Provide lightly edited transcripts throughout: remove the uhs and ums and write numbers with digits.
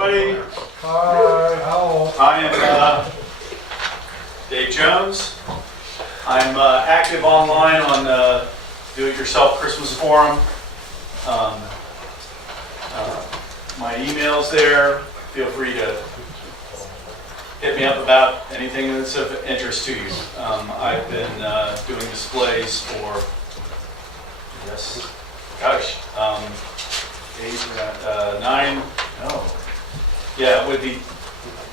everybody. Hi. Hello. I am Dave Jones. I'm active online on Do-It-Yourself Christmas Forum. My email's there. Feel free to hit me up about anything that's of interest to you. I've been doing displays for, it would be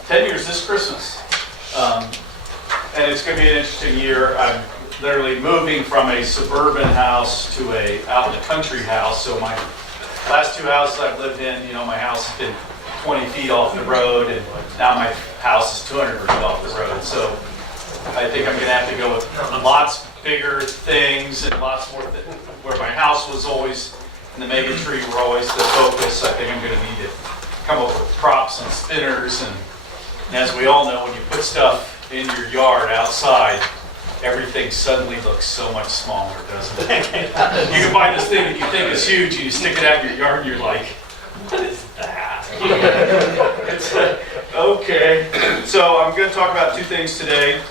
10 years this Christmas. And it's going to be an interesting year. I'm literally moving from a suburban house to a out in the country house. So my last two houses I've lived in, my house has been 20 feet off the road, and now my house is 200 feet off the road. So I think I'm going to have to go with lots bigger things and lots more where my house was always, and the mega tree were always the focus. I think I'm going to need to come up with props and spinners, and as we all know, when you put stuff in your yard outside, everything suddenly looks so much smaller, doesn't it? You can buy this thing that you think is huge, and you stick it out in your yard, and you're like, what is that? Okay. So I'm going to talk about two things today.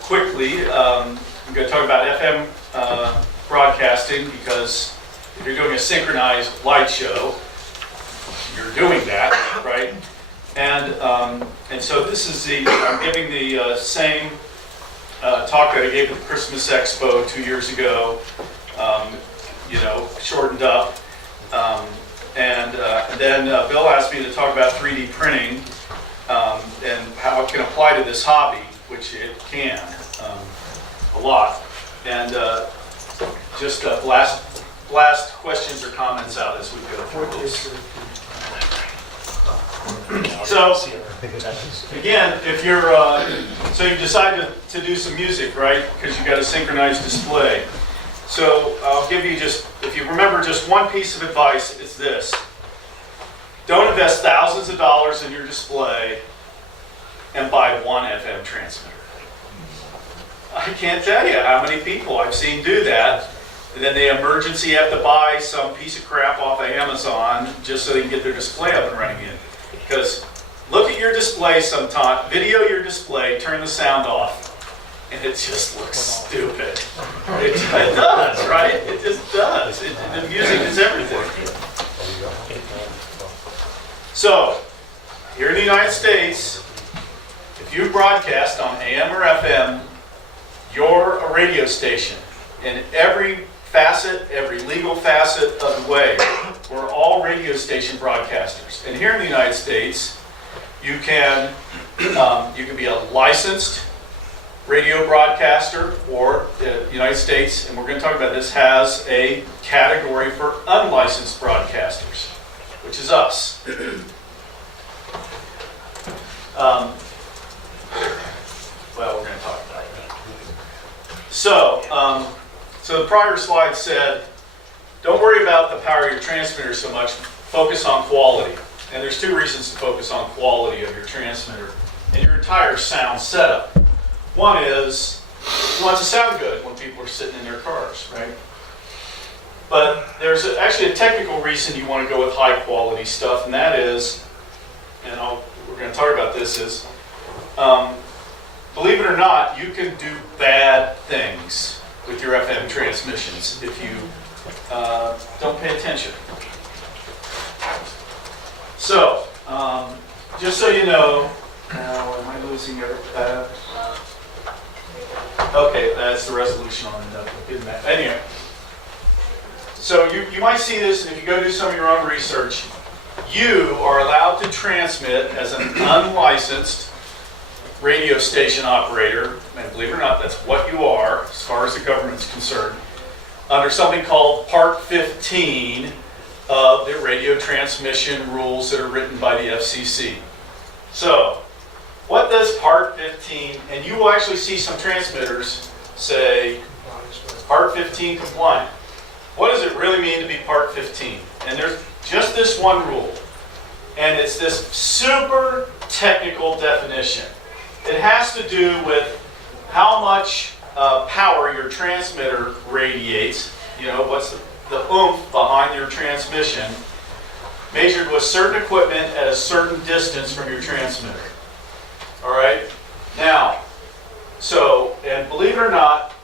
Quickly, I'm going to talk about FM broadcasting, because if you're doing a synchronized light show, you're doing that, right? And so this is I'm giving the same talk that I gave at the Christmas Expo 2 years ago, shortened up. And then Bill asked me to talk about 3D printing and how it can apply to this hobby, which it can a lot. And just blast questions or comments out as we go through this. So, again, if you're, so you decide to do some music, right? Because you've got a synchronized display. So I'll give you if you remember just one piece of advice, it's this. Don't invest thousands of dollars in your display and buy one FM transmitter. I can't tell you how many people I've seen do that. And then they emergency have to buy some piece of crap off of Amazon just so they can get their display up and running again. Because look at your display sometime, video your display, turn the sound off, and it just looks stupid. It does, right? It just does. The music is everything. So, here in the United States, if you broadcast on AM or FM, you're a radio station. In every facet, every legal facet of the way, we're all radio station broadcasters. And here in the United States, you can be a licensed radio broadcaster, or the United States, and we're going to talk about this, has a category for unlicensed broadcasters, which is us. Well, we're going to talk about that. So the prior slide said, don't worry about the power of your transmitter so much, focus on quality. And there's two reasons to focus on quality of your transmitter and your entire sound setup. One is, you want it to sound good when people are sitting in their cars, right? But there's actually a technical reason you want to go with high quality stuff, and that is, and we're going to talk about this, is, believe it or not, you can do bad things with your FM transmissions if you don't pay attention. So, just so you know, now am I losing it? Okay, that's the resolution on it. Anyway, so you might see this, and if you go do some of your own research, you are allowed to transmit as an unlicensed radio station operator, and believe it or not, that's what you are, as far as the government's concerned, under something called Part 15 of the radio transmission rules that are written by the FCC. So, what does Part 15, and you will actually see some transmitters say Part 15 compliant. What does it really mean to be Part 15? And there's just this one rule, and it's this super technical definition. It has to do with how much power your transmitter radiates, what's the oomph behind your transmission, measured with certain equipment at a certain distance from your transmitter. All right? Now, so, and believe it or not,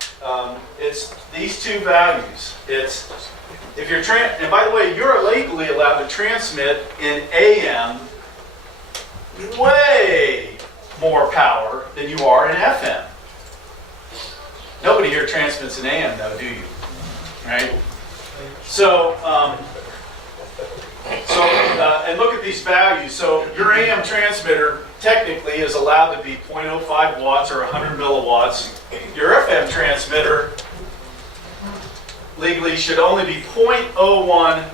it's these two values. It's, if you're, and by the way, you're legally allowed to transmit in AM way more power than you are in FM. Nobody here transmits in AM though, do you? Right? So, and look at these values. So your AM transmitter technically is allowed to be 0.05 watts or 100 milliwatts. Your FM transmitter legally should only be 0.01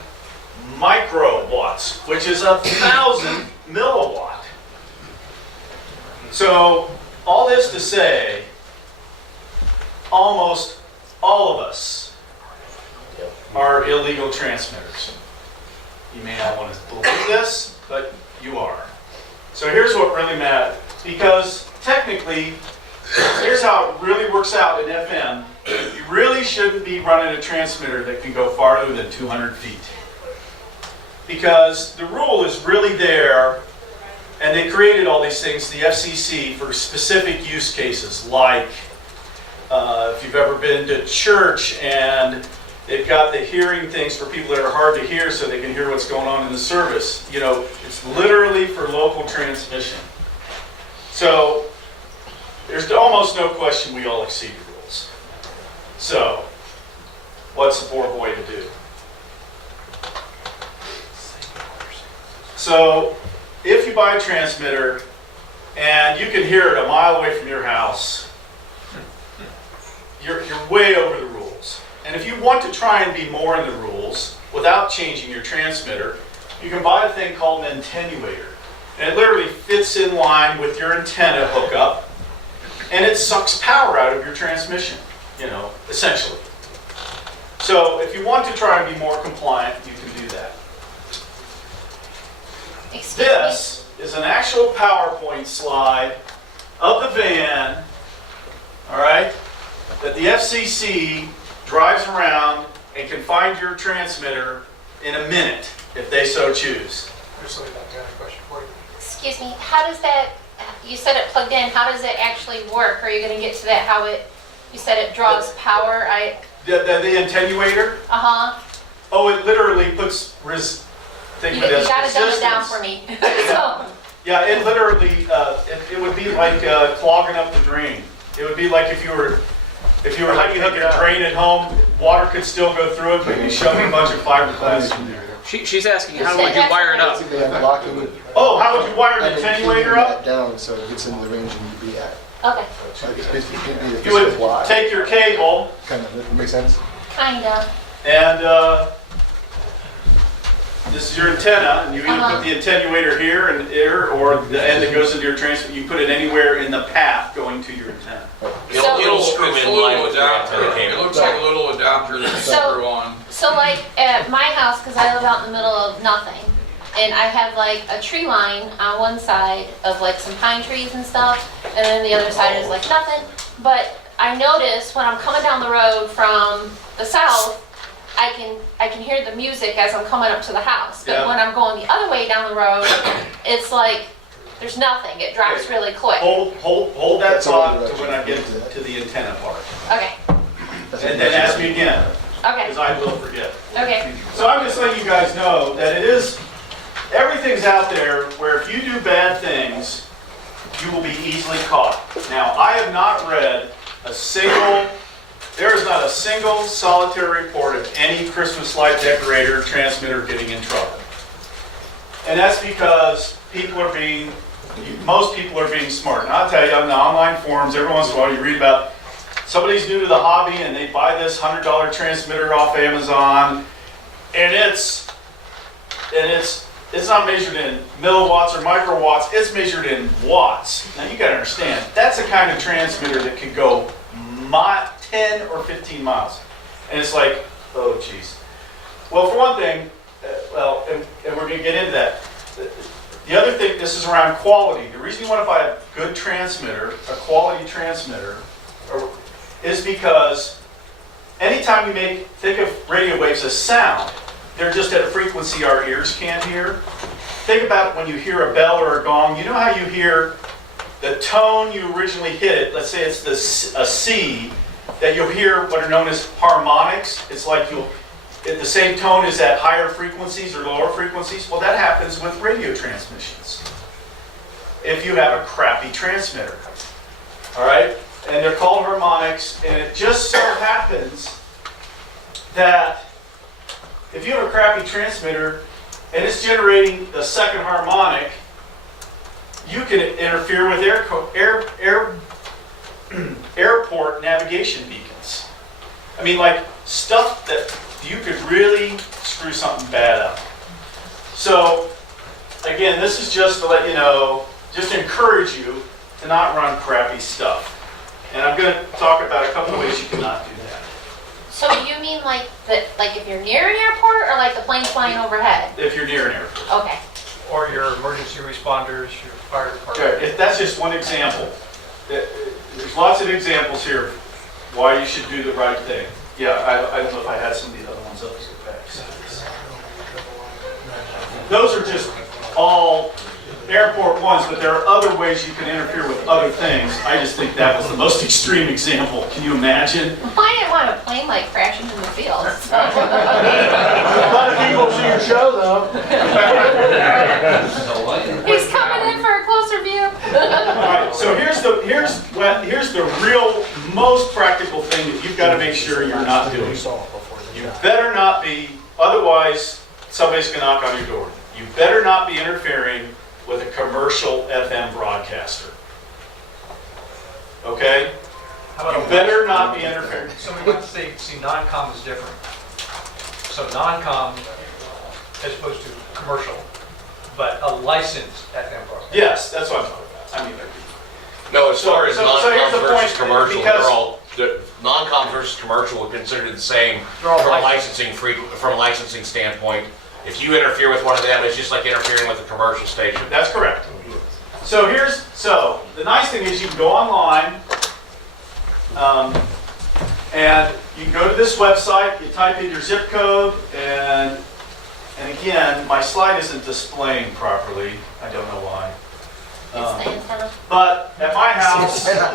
microwatts, which is 1,000 milliwatt. So all this to say, almost all of us are illegal transmitters. You may not want to believe this, but you are. So here's what really matters. Because technically, here's how it really works out in FM. You really shouldn't be running a transmitter that can go farther than 200 feet. Because the rule is really there, and they created all these things, the FCC, for specific use cases, like if you've ever been to church and they've got the hearing things for people that are hard to hear so they can hear what's going on in the service. You know, it's literally for local transmission. So there's almost no question we all exceed the rules. So what's the horrible way to do? So if you buy a transmitter and you can hear it a mile away from your house, you're way over the rules. And if you want to try and be more in the rules without changing your transmitter, you can buy a thing called an attenuator. And it literally fits in line with your antenna hookup, and it sucks power out of your transmission, you know, essentially. So if you want to try and be more compliant, you can do that. This is an actual PowerPoint slide of the van, all right, that the FCC drives around and can find your transmitter in a minute if they so choose. Excuse me, how does that, you said it plugged in, how does it actually work? Are you going to get to that, how it, you said it draws power? The attenuator? Uh-huh. Oh, it literally puts, think You of it as got to dumb it down resistance. for me. So, Yeah, it literally, it would be like clogging up the drain. It would be like if you were like taking a drain at home, water could still go through it, but you shove a bunch of fiberglass in there. She's asking, how would you wire it up? Basically, I'm blocking. Oh, how would you wire an I'm attenuator keeping up? that down so it gets in the range you need to be at. okay, So it's basically gonna be a You would physical block. take your cable Kind of, that makes sense? kind of. and this is your antenna, and you either put the attenuator here and here, or the end that goes into your transmitter. You put it anywhere in the path going to your antenna. It'll screw in line with your antenna It cable. looks like a little adapter that you So- screw on. So like at my house, because I live out in the middle of nothing, and I have like a tree line on one side of like some pine trees and stuff, and then the other side is like nothing. But I notice when I'm coming down the road from the south, I can hear the music as I'm coming up to the house. But Yeah. when I'm going the other way down the road, it's like there's nothing. It drops really quick. Hold that That's thought all to when I get to the antenna part. Okay. And then ask me again, Okay. because I will forget. Okay. So I'm just letting you guys know that it is, everything's out there where if you do bad things, you will be easily caught. Now, I have not read there is not a single solitary report of any Christmas light decorator transmitter getting in trouble. And that's because most people are being smart. And I'll tell you, on the online forums, every once in a while you read about somebody's new to the hobby and they buy this $100 transmitter off Amazon, and it's not measured in milliwatts or microwatts, it's measured in watts. Now you gotta understand, that's the kind of transmitter that can go 10 or 15 miles. And it's like, oh geez. Well, for one thing, and we're gonna get into that. The other thing, this is around quality. The reason you want to buy a good transmitter, a quality transmitter, is because anytime you think of radio waves as sound, they're just at a frequency our ears can't hear. Think about when you hear a bell or a gong. You know how you hear the tone you originally hit it, let's say it's a C, that you'll hear what are known as harmonics. It's like the same tone is at higher frequencies or lower frequencies. Well, that happens with radio transmissions. If you have a crappy transmitter, all right? And they're called harmonics, and it just so happens that if you have a crappy transmitter and it's generating the second harmonic, you can interfere with airport navigation beacons. I mean, like stuff that you could really screw something bad up. So, again, this is just to let you know, just encourage you to not run crappy stuff. And I'm going to talk about a couple of ways you cannot do that. So you mean like if you're near an airport or like the plane's flying overhead? If you're near an airport. Okay. Or your emergency responders, your fire department. Okay, if that's just one example. There's lots of examples here of why you should do the right thing. Yeah, I don't know if I had some of the other ones up as effects. Those are just all airport ones, but there are other ways you can interfere with other things. I just think that was the most extreme example. Can you imagine? Well, I didn't want a plane like crashing in the field. So. A lot of people see your show, though. He's coming in for a closer view. All right, so here's the real most practical thing that you've got to make sure you're not doing. You better not be, otherwise somebody's going to knock on your door. You better not be interfering with a commercial FM broadcaster. Okay? How about You better not be interfering. So we want to see non-com is different. So non-com as opposed to commercial, but a licensed FM broadcast. Yes, that's what I'm talking about. I mean, No, as far as So here's the non-com versus point, commercial, because- they're all, non-com versus commercial are considered the same They're all from a licensed. from a licensing standpoint. If you interfere with one of them, it's just like interfering with a commercial station. that's correct. So the nice thing is you can go online, and you can go to this website, you type in your zip code, and again, my slide isn't displaying properly. I don't know why. It's the antenna. But at my house, out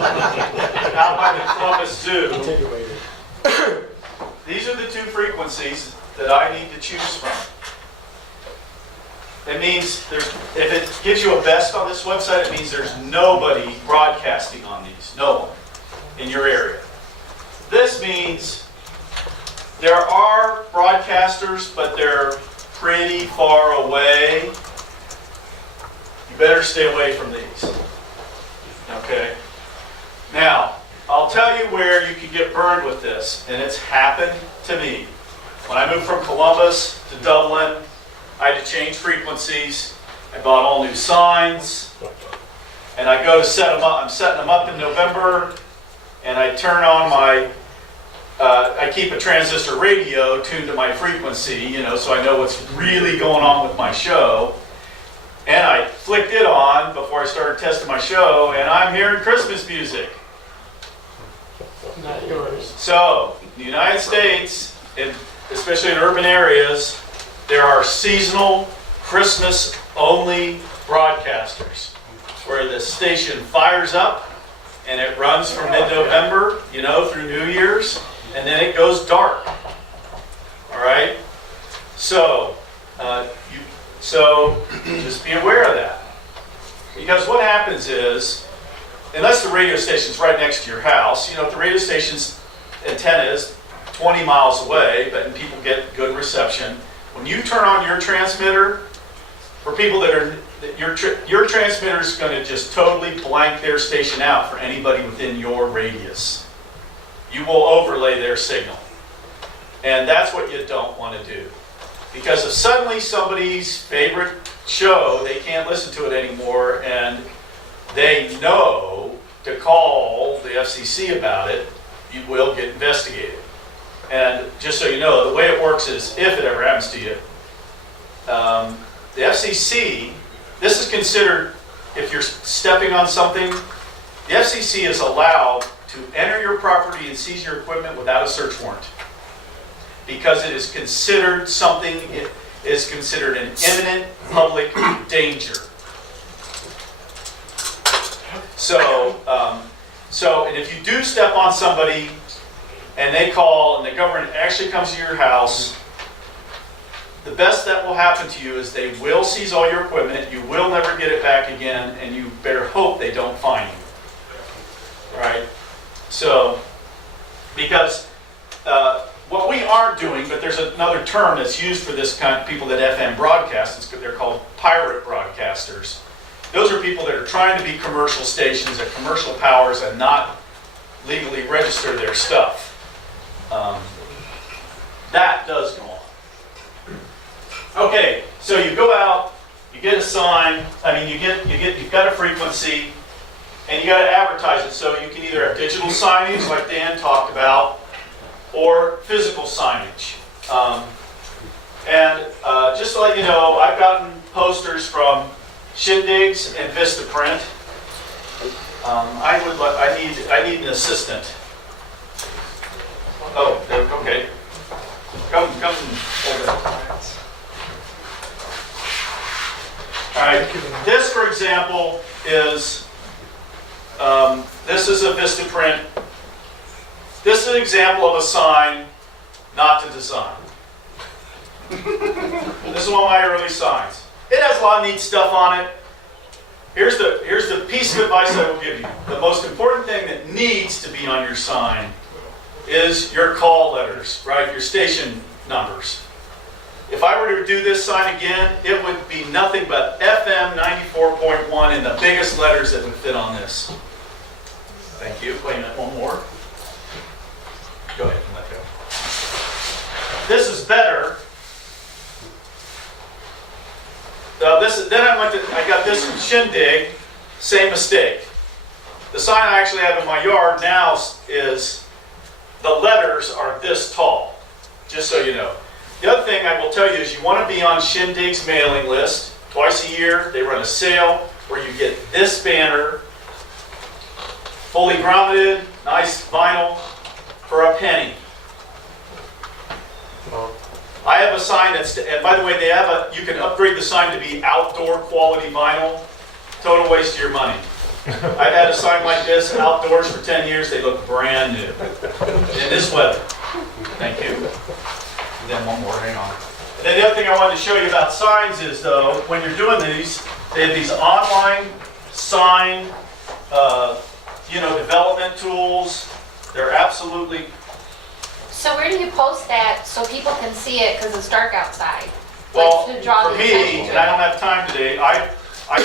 by the Columbus Zoo, these are the two frequencies that I need to choose from. It means if it gives you a best on this website, it means there's nobody broadcasting on these, no one in your area. This means there are broadcasters, but they're pretty far away. You better stay away from these. Okay? Now, I'll tell you where you can get burned with this, and it's happened to me. When I moved from Columbus to Dublin, I had to change frequencies. I bought all new signs, and I go to set them up. I'm setting them up in November, and I turn on my, I keep a transistor radio tuned to my frequency, so I know what's really going on with my show. And I flicked it on before I started testing my show, and I'm hearing Christmas music. Not yours. So, in the United States, especially in urban areas, there are seasonal, Christmas-only broadcasters where the station fires up and it runs from mid-November, through New Year's, and then it goes dark. All right? So, just be aware of that. Because what happens is, unless the radio station's right next to your house, if the radio station's antenna is 20 miles away, but people get good reception, when you turn on your transmitter, for people that are, your transmitter is going to just totally blank their station out for anybody within your radius. You will overlay their signal. And that's what you don't want to do. Because if suddenly somebody's favorite show, they can't listen to it anymore, and they know to call the FCC about it, you will get investigated. And just so you know, the way it works is, if it ever happens to you, the FCC, this is considered, if you're stepping on something, the FCC is allowed to enter your property and seize your equipment without a search warrant. because it is considered something, it is considered an imminent public danger. So, and if you do step on somebody and they call and the government actually comes to your house, the best that will happen to you is they will seize all your equipment, you will never get it back again, and you better hope they don't fine you. Right? So, because what we aren't doing, but there's another term that's used for this kind of people that FM broadcast, they're called pirate broadcasters. Those are people that are trying to be commercial stations at commercial powers and not legally register their stuff. That does go on. Okay, so you go out, you get a sign, you've got a frequency, and you got to advertise it. So you can either have digital signage like Dan talked about, or physical signage. Just to let you know, I've gotten posters from Shindigs and Vistaprint. I need an assistant. Oh, okay. Come over. All right. This, for example, is this is a Vistaprint. This is an example of a sign not to design. This is one of my early signs. It has a lot of neat stuff on it. Here's the piece of advice I will give you. The most important thing that needs to be on your sign is your call letters, right? Your station numbers. If I were to do this sign again, it would be nothing but FM 94.1 in the biggest letters that would fit on this. Thank you. Wait a minute, one more. Go ahead and let go. This is better. I got this from Shindig, same mistake. The sign I actually have in my yard now is, the letters are this tall, just so you know. The other thing I will tell you is you want to be on Shindig's mailing list. Twice a year, they run a sale where you get this banner, fully grommeted, nice vinyl, for a penny. I have a sign that's, and by the way, you can upgrade the sign to be outdoor quality vinyl. Total waste of your money. I've had a sign like this outdoors for 10 years. They look brand new in this weather. Thank you. And then one more, hang on. And then the other thing I wanted to show you about signs is, though, when you're doing these, they have these online sign, development tools. They're absolutely. So where do you post that so people can see it because it's dark outside? Well, Like to draw for the me, attention to and I it. don't have time today, I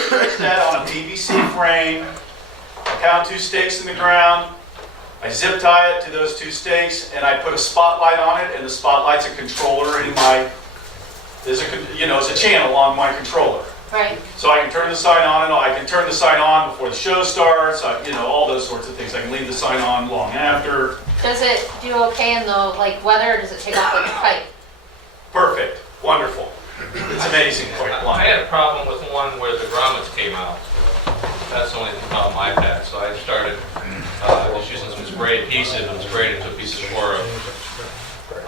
press that on a PVC frame, I count 2 stakes in the ground, I zip tie it to those 2 stakes, and I put a spotlight on it, and the spotlight's a controller in my, it's a channel on my controller. Right. So I can turn the sign on, and I can turn the sign on before the show starts, all those sorts of things. I can leave the sign on long after. Does it do okay in the weather, or does it take off like a pipe? Perfect, wonderful. It's amazing. I had a problem with one where the grommets came out. That's the only problem I've had. So I started just using some spray adhesive and sprayed it to a piece of Cora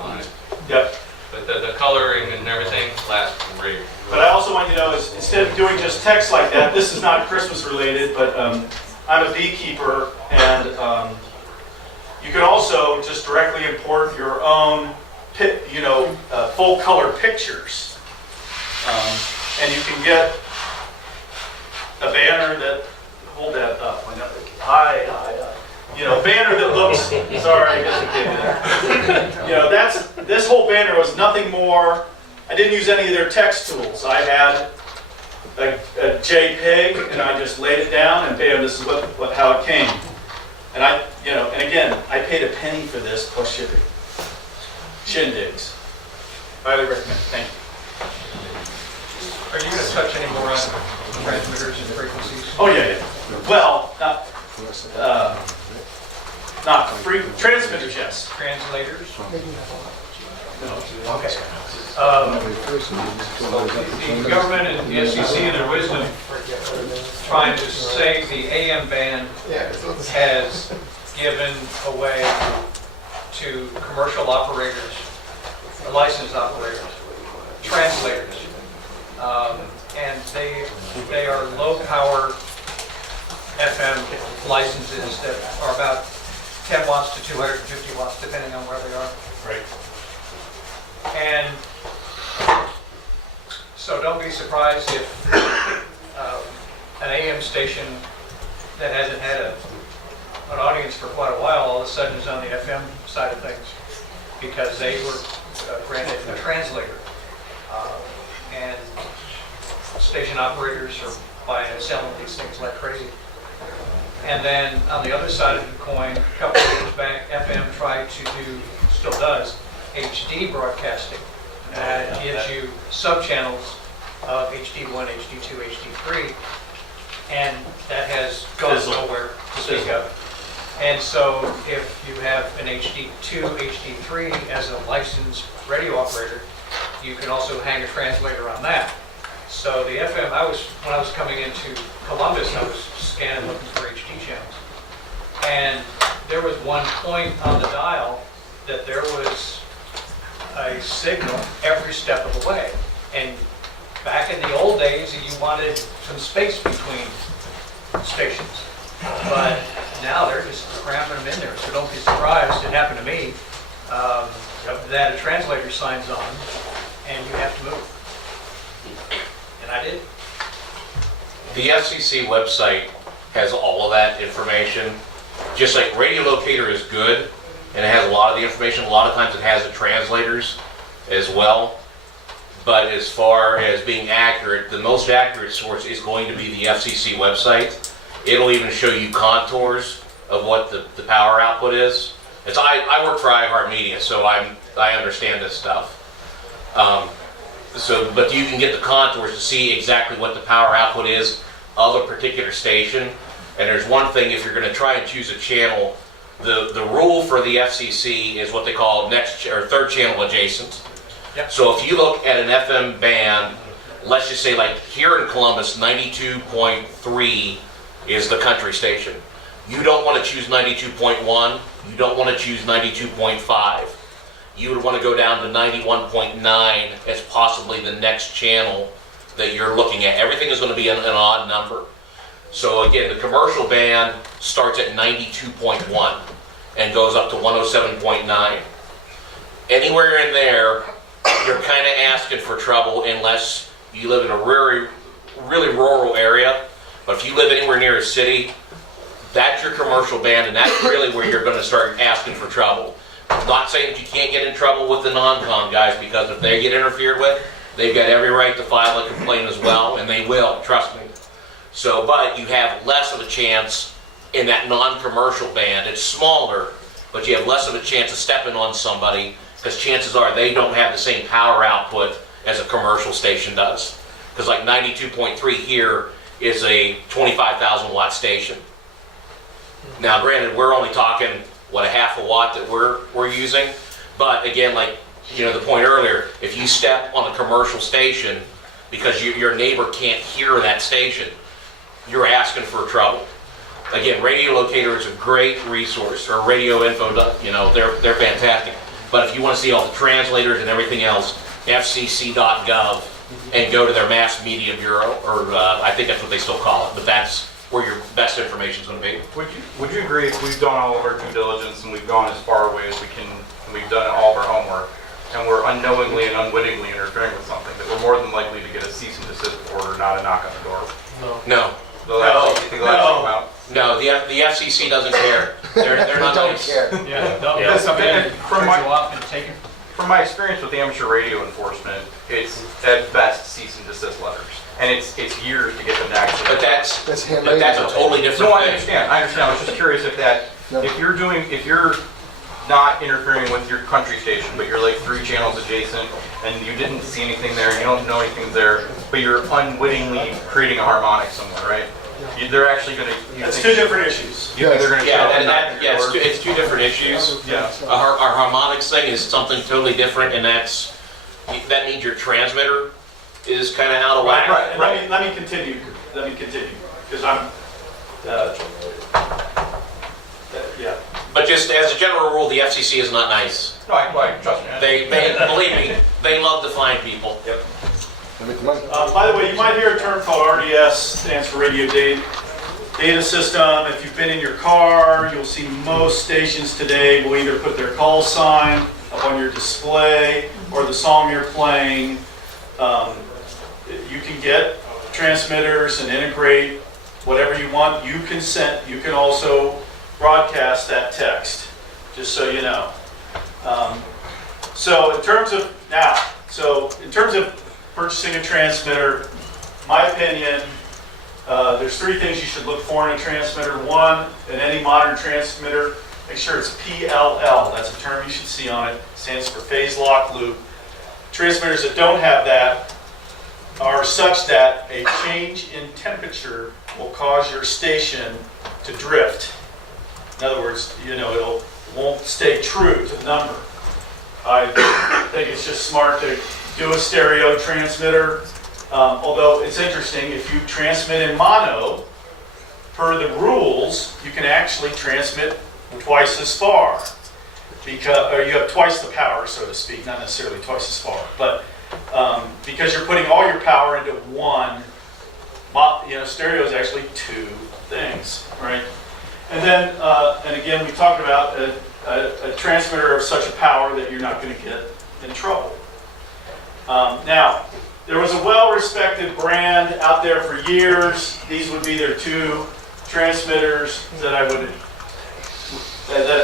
on it. Yep. But the coloring and everything lasts great. But I also want you to know is instead of doing just text like that, this is not Christmas related, but I'm a beekeeper, and you can also just directly import your own, full color pictures. And you can get a banner that, hold that up. Banner that looks, sorry, I guess I can't do that. This whole banner was nothing more, I didn't use any of their text tools. I had a JPEG, and I just laid it down, and bam, this is how it came. And and again, I paid a penny for this plus shipping. Shindigs. Highly recommend. Thank you. Are you going to touch any more on transmitters and frequencies? Oh yeah. Well, not free transmitters, yes. Translators? No. Okay. The government and the SEC in their wisdom trying to say the AM band has given away to commercial operators licensed operators, translators. And they are low-power FM licenses that are about 10 watts to 250 watts, depending on where they are. Right. And so don't be surprised if an AM station that hasn't had an audience for quite a while, all of a sudden is on the FM side of things, because they were granted a translator. And station operators are buying and selling these things like crazy. And then on the other side of the coin, a couple of years back, FM tried to do, still does, HD broadcasting. That gives you sub-channels of HD1, HD2, HD3, and that has gone nowhere to speak of. And so if you have an HD2, HD3 as a licensed radio operator, you can also hang a translator on that. So the FM, when I was coming into Columbus, I was scanning looking for HD channels. And there was one point on the dial that there was a signal every step of the way. And back in the old days, you wanted some space between stations. But now they're just cramming them in there, so don't be surprised. It happened to me, that a translator signs on and you have to move. And I did. The FCC website has all of that information. Just like Radio Locator is good, and it has a lot of the information. A lot of times it has the translators as well. But as far as being accurate, the most accurate source is going to be the FCC website. It'll even show you contours of what the power output is. I work for iHeartMedia, so I understand this stuff. But you can get the contours to see exactly what the power output is of a particular station. And there's one thing, if you're going to try and choose a channel, the rule for the FCC is what they call third channel adjacent. Yep. So if you look at an FM band, let's just say like here in Columbus, 92.3 is the country station. You don't want to choose 92.1. You don't want to choose 92.5. You would want to go down to 91.9 as possibly the next channel that you're looking at. Everything is going to be an odd number. So again, the commercial band starts at 92.1 and goes up to 107.9. Anywhere in there, you're kind of asking for trouble unless you live in a really, really rural area. But if you live anywhere near a city, that's your commercial band, and that's really where you're going to start asking for trouble. I'm not saying that you can't get in trouble with the non-com guys, because if they get interfered with, they've got every right to file a complaint as well, and they will, trust me. So, but you have less of a chance in that non-commercial band. It's smaller, but you have less of a chance of stepping on somebody, because chances are they don't have the same power output as a commercial station does. Because like 92.3 here is a 25,000 watt station. Now granted, we're only talking, a half a watt that we're using, but again, like, the point earlier, if you step on a commercial station because your neighbor can't hear that station, you're asking for trouble. Again, Radio Locator is a great resource, or Radio Info, they're fantastic. But if you want to see all the translators and everything else, fcc.gov, and go to their mass media bureau, or I think that's what they still call it, but that's where your best information is going to be. Would you agree if we've done all of our due diligence and we've gone as far away as we can, and we've done all of our homework, and we're unknowingly and unwittingly interfering with something, that we're more than likely to get a cease and desist order, not a knock on the door? No. So that's what you think that's about? No, the FCC doesn't care. They're not Don't nice. care. Yeah, don't Yeah. come in, From cut my- you off and take it. From my experience with amateur radio enforcement, it's at best cease and desist letters. And it's years to get them to actually. But that's That's a handmade. totally different No, I thing. understand. I was just curious if No. if you're not interfering with your country station, but you're like 3 channels adjacent, and you didn't see anything there, you don't know anything's there, but you're unwittingly creating a harmonic somewhere, right? They're actually going to. That's two different issues. You think they're going to show up and knock on your door? It's two different issues. Yeah. Our harmonics thing is something totally different, and that means your transmitter is kind of out of whack. Right, and let me continue, because I'm, yeah. But just as a general rule, the FCC is not nice. No, I trust me. They believe me, they love to find people. Yep. By the way, you might hear a term called RDS, stands for Radio Data System. If you've been in your car, you'll see most stations today will either put their call sign up on your display or the song you're playing. You can get transmitters and integrate whatever you want. You can also broadcast that text, just so you know. So in terms of purchasing a transmitter, my opinion, there's three things you should look for in a transmitter. One, in any modern transmitter, make sure it's PLL. That's a term you should see on it. It stands for phase lock loop. Transmitters that don't have that are such that a change in temperature will cause your station to drift. In other words, it won't stay true to the number. I think it's just smart to do a stereo transmitter. Although it's interesting, if you transmit in mono, per the rules, you can actually transmit twice as far. Or you have twice the power, so to speak, not necessarily twice as far. But because you're putting all your power into one, stereo is actually two things, right? And then, and again, we talked about a transmitter of such a power that you're not going to get in trouble. Now, there was a well-respected brand out there for years. These would be their two transmitters that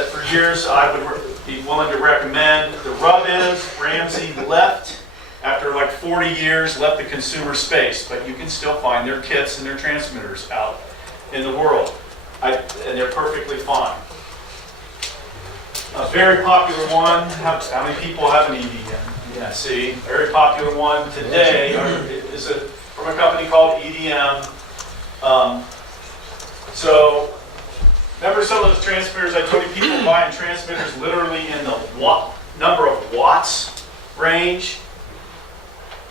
for years I would be willing to recommend. The rub is Ramsey left, after like 40 years, left the consumer space, but you can still find their kits and their transmitters out in the world, and they're perfectly fine. A very popular one, how many people have an EDM? Yeah, see, very popular one today is from a company called EDM. So, remember some of those transmitters I told you people buying transmitters literally in the number of watts range?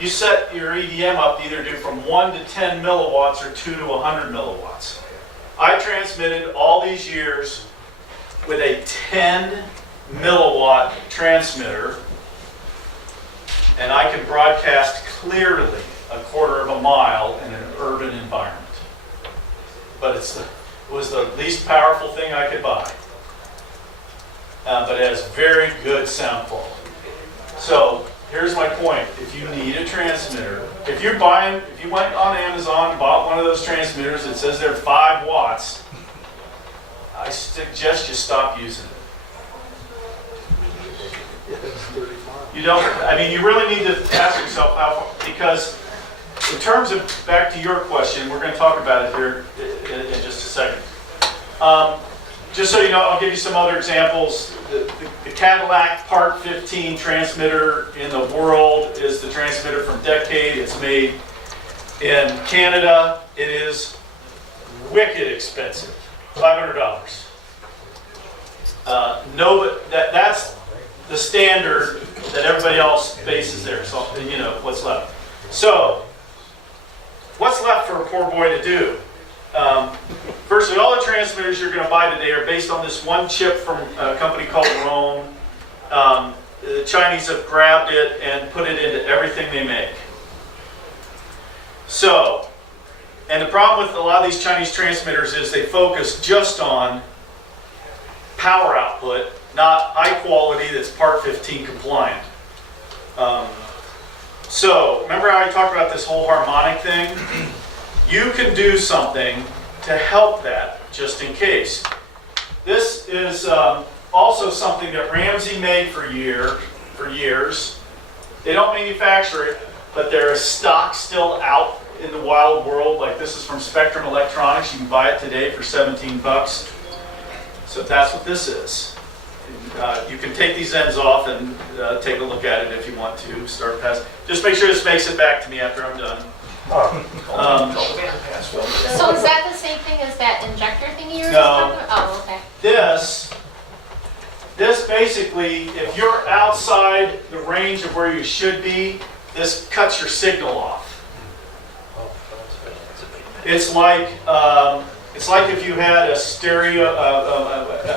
You set your EDM up to either do from 1 to 10 milliwatts or 2 to 100 milliwatts. I transmitted all these years with a 10 milliwatt transmitter, and I can broadcast clearly a quarter of a mile in an urban environment. But it was the least powerful thing I could buy. But it has very good sound quality. So here's my point. If you need a transmitter, if you went on Amazon and bought one of those transmitters that says they're 5 watts, I suggest you stop using it. You really need to ask yourself how, because in terms of, back to your question, we're going to talk about it here in just a second. Just so you know, I'll give you some other examples. The Cadillac Part 15 transmitter in the world is the transmitter from Decade. It's made in Canada. It is wicked expensive, $500. That's the standard that everybody else faces there. So, what's left. So, what's left for a poor boy to do? Firstly, all the transmitters you're going to buy today are based on this one chip from a company called Rome. The Chinese have grabbed it and put it into everything they make. So, and the problem with a lot of these Chinese transmitters is they focus just on power output, not high quality that's Part 15 compliant. So, remember how I talked about this whole harmonic thing? You can do something to help that, just in case. This is also something that Ramsey made for years. They don't manufacture it, but there is stock still out in the wild world. Like this is from Spectrum Electronics. You can buy it today for 17 bucks. So that's what this is. You can take these ends off and take a look at it if you want to. Start past. Just make sure this makes it back to me after I'm done. So is that the same thing as that injector thingy you were No. just talking about? Oh, okay. This basically, if you're outside the range of where you should be, this cuts your signal off. It's like It's like if you had a stereo,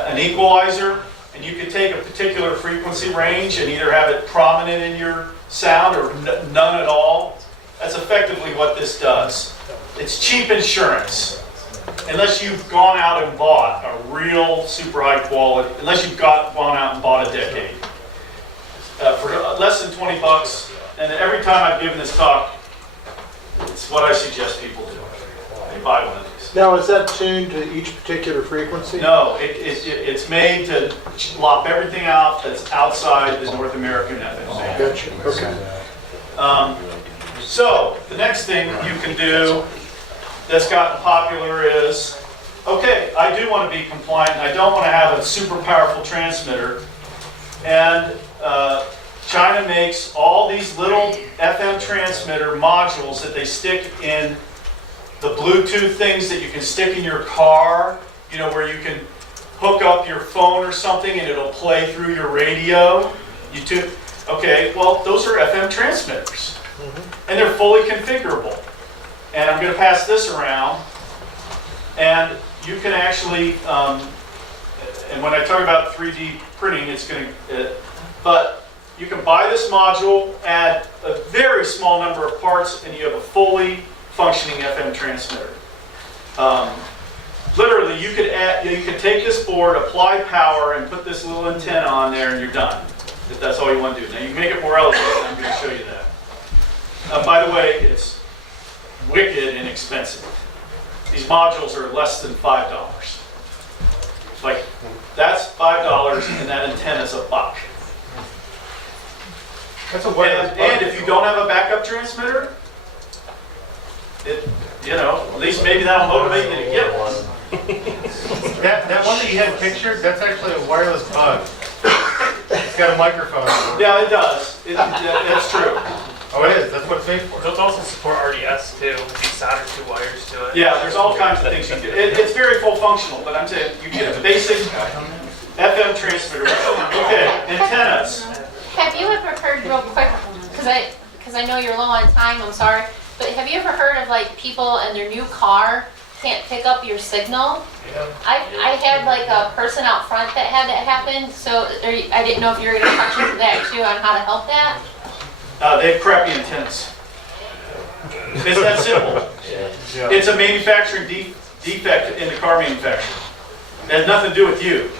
an equalizer, and you could take a particular frequency range and either have it prominent in your sound or none at all. That's effectively what this does. It's cheap insurance. Unless you've gone out and bought a real super high quality, unless you've gone out and bought a decade. For less than 20 bucks, and every time I've given this talk, it's what I suggest people do. They buy one of these. Now, is that tuned to each particular frequency? No, it's made to lop everything out that's outside the North American FM band. Gotcha, okay. So, the next thing you can do that's gotten popular is, okay, I do want to be compliant, and I don't want to have a super powerful transmitter. And China makes all these little FM transmitter modules that they stick in the Bluetooth things that you can stick in your car, you know, where you can hook up your phone or something and it'll play through your radio. Okay, well, those are FM transmitters. And they're fully configurable. And I'm going to pass this around. And you can actually, and when I talk about 3D printing, it's going to, but you can buy this module, add a very small number of parts, and you have a fully functioning FM transmitter. Literally, you could take this board, apply power, and put this little antenna on there, and you're done. If that's all you want to do. Now, you can make it more elegant, and I'm going to show you that. By the way, it's wicked inexpensive. These modules are less than $5. Like, that's $5, and that antenna's $1. That's a And if you don't have a backup transmitter, at least maybe that'll motivate you to get one. That one that you had pictured, that's actually a wireless bug. It's got a microphone. Yeah, it does. That's true. Oh, it is. That's what it's made for. Those also support RDS too. You solder 2 wires to it. Yeah, there's all kinds of things you can do. It's very full functional, but I'm saying you get a basic FM transmitter. Okay, antennas. Have you ever heard, real quick, because I know you're low on time, I'm sorry, but have you ever heard of like people in their new car can't pick up your signal? Yeah. I had like a person out front that had that happen, so I didn't know if you were going to touch into that too on how to help that. They have crappy antennas. It's that simple. It's a manufacturing defect in the car manufacturer. It has nothing to do with you.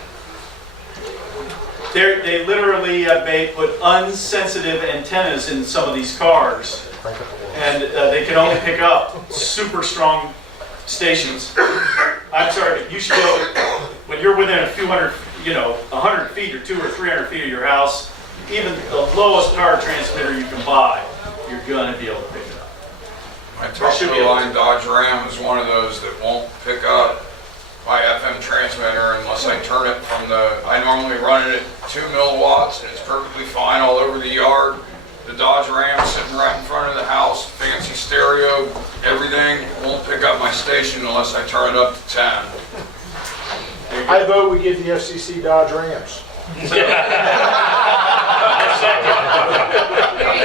They literally have put unsensitive antennas in some of these cars, and they can only pick up super strong stations. I'm sorry, but you should go, when you're within a few hundred, 100 feet or 200 or 300 feet of your house, even the lowest power transmitter you can buy, you're going to be able to pick it up. My top-of-the-line Dodge Ram is one of those that won't pick up my FM transmitter unless I turn it from I normally run it at 2 milliwatts and it's perfectly fine all over the yard. The Dodge Ram sitting right in front of the house, fancy stereo, everything, won't pick up my station unless I turn it up to 10. I vote we give the FCC Dodge Rams. There you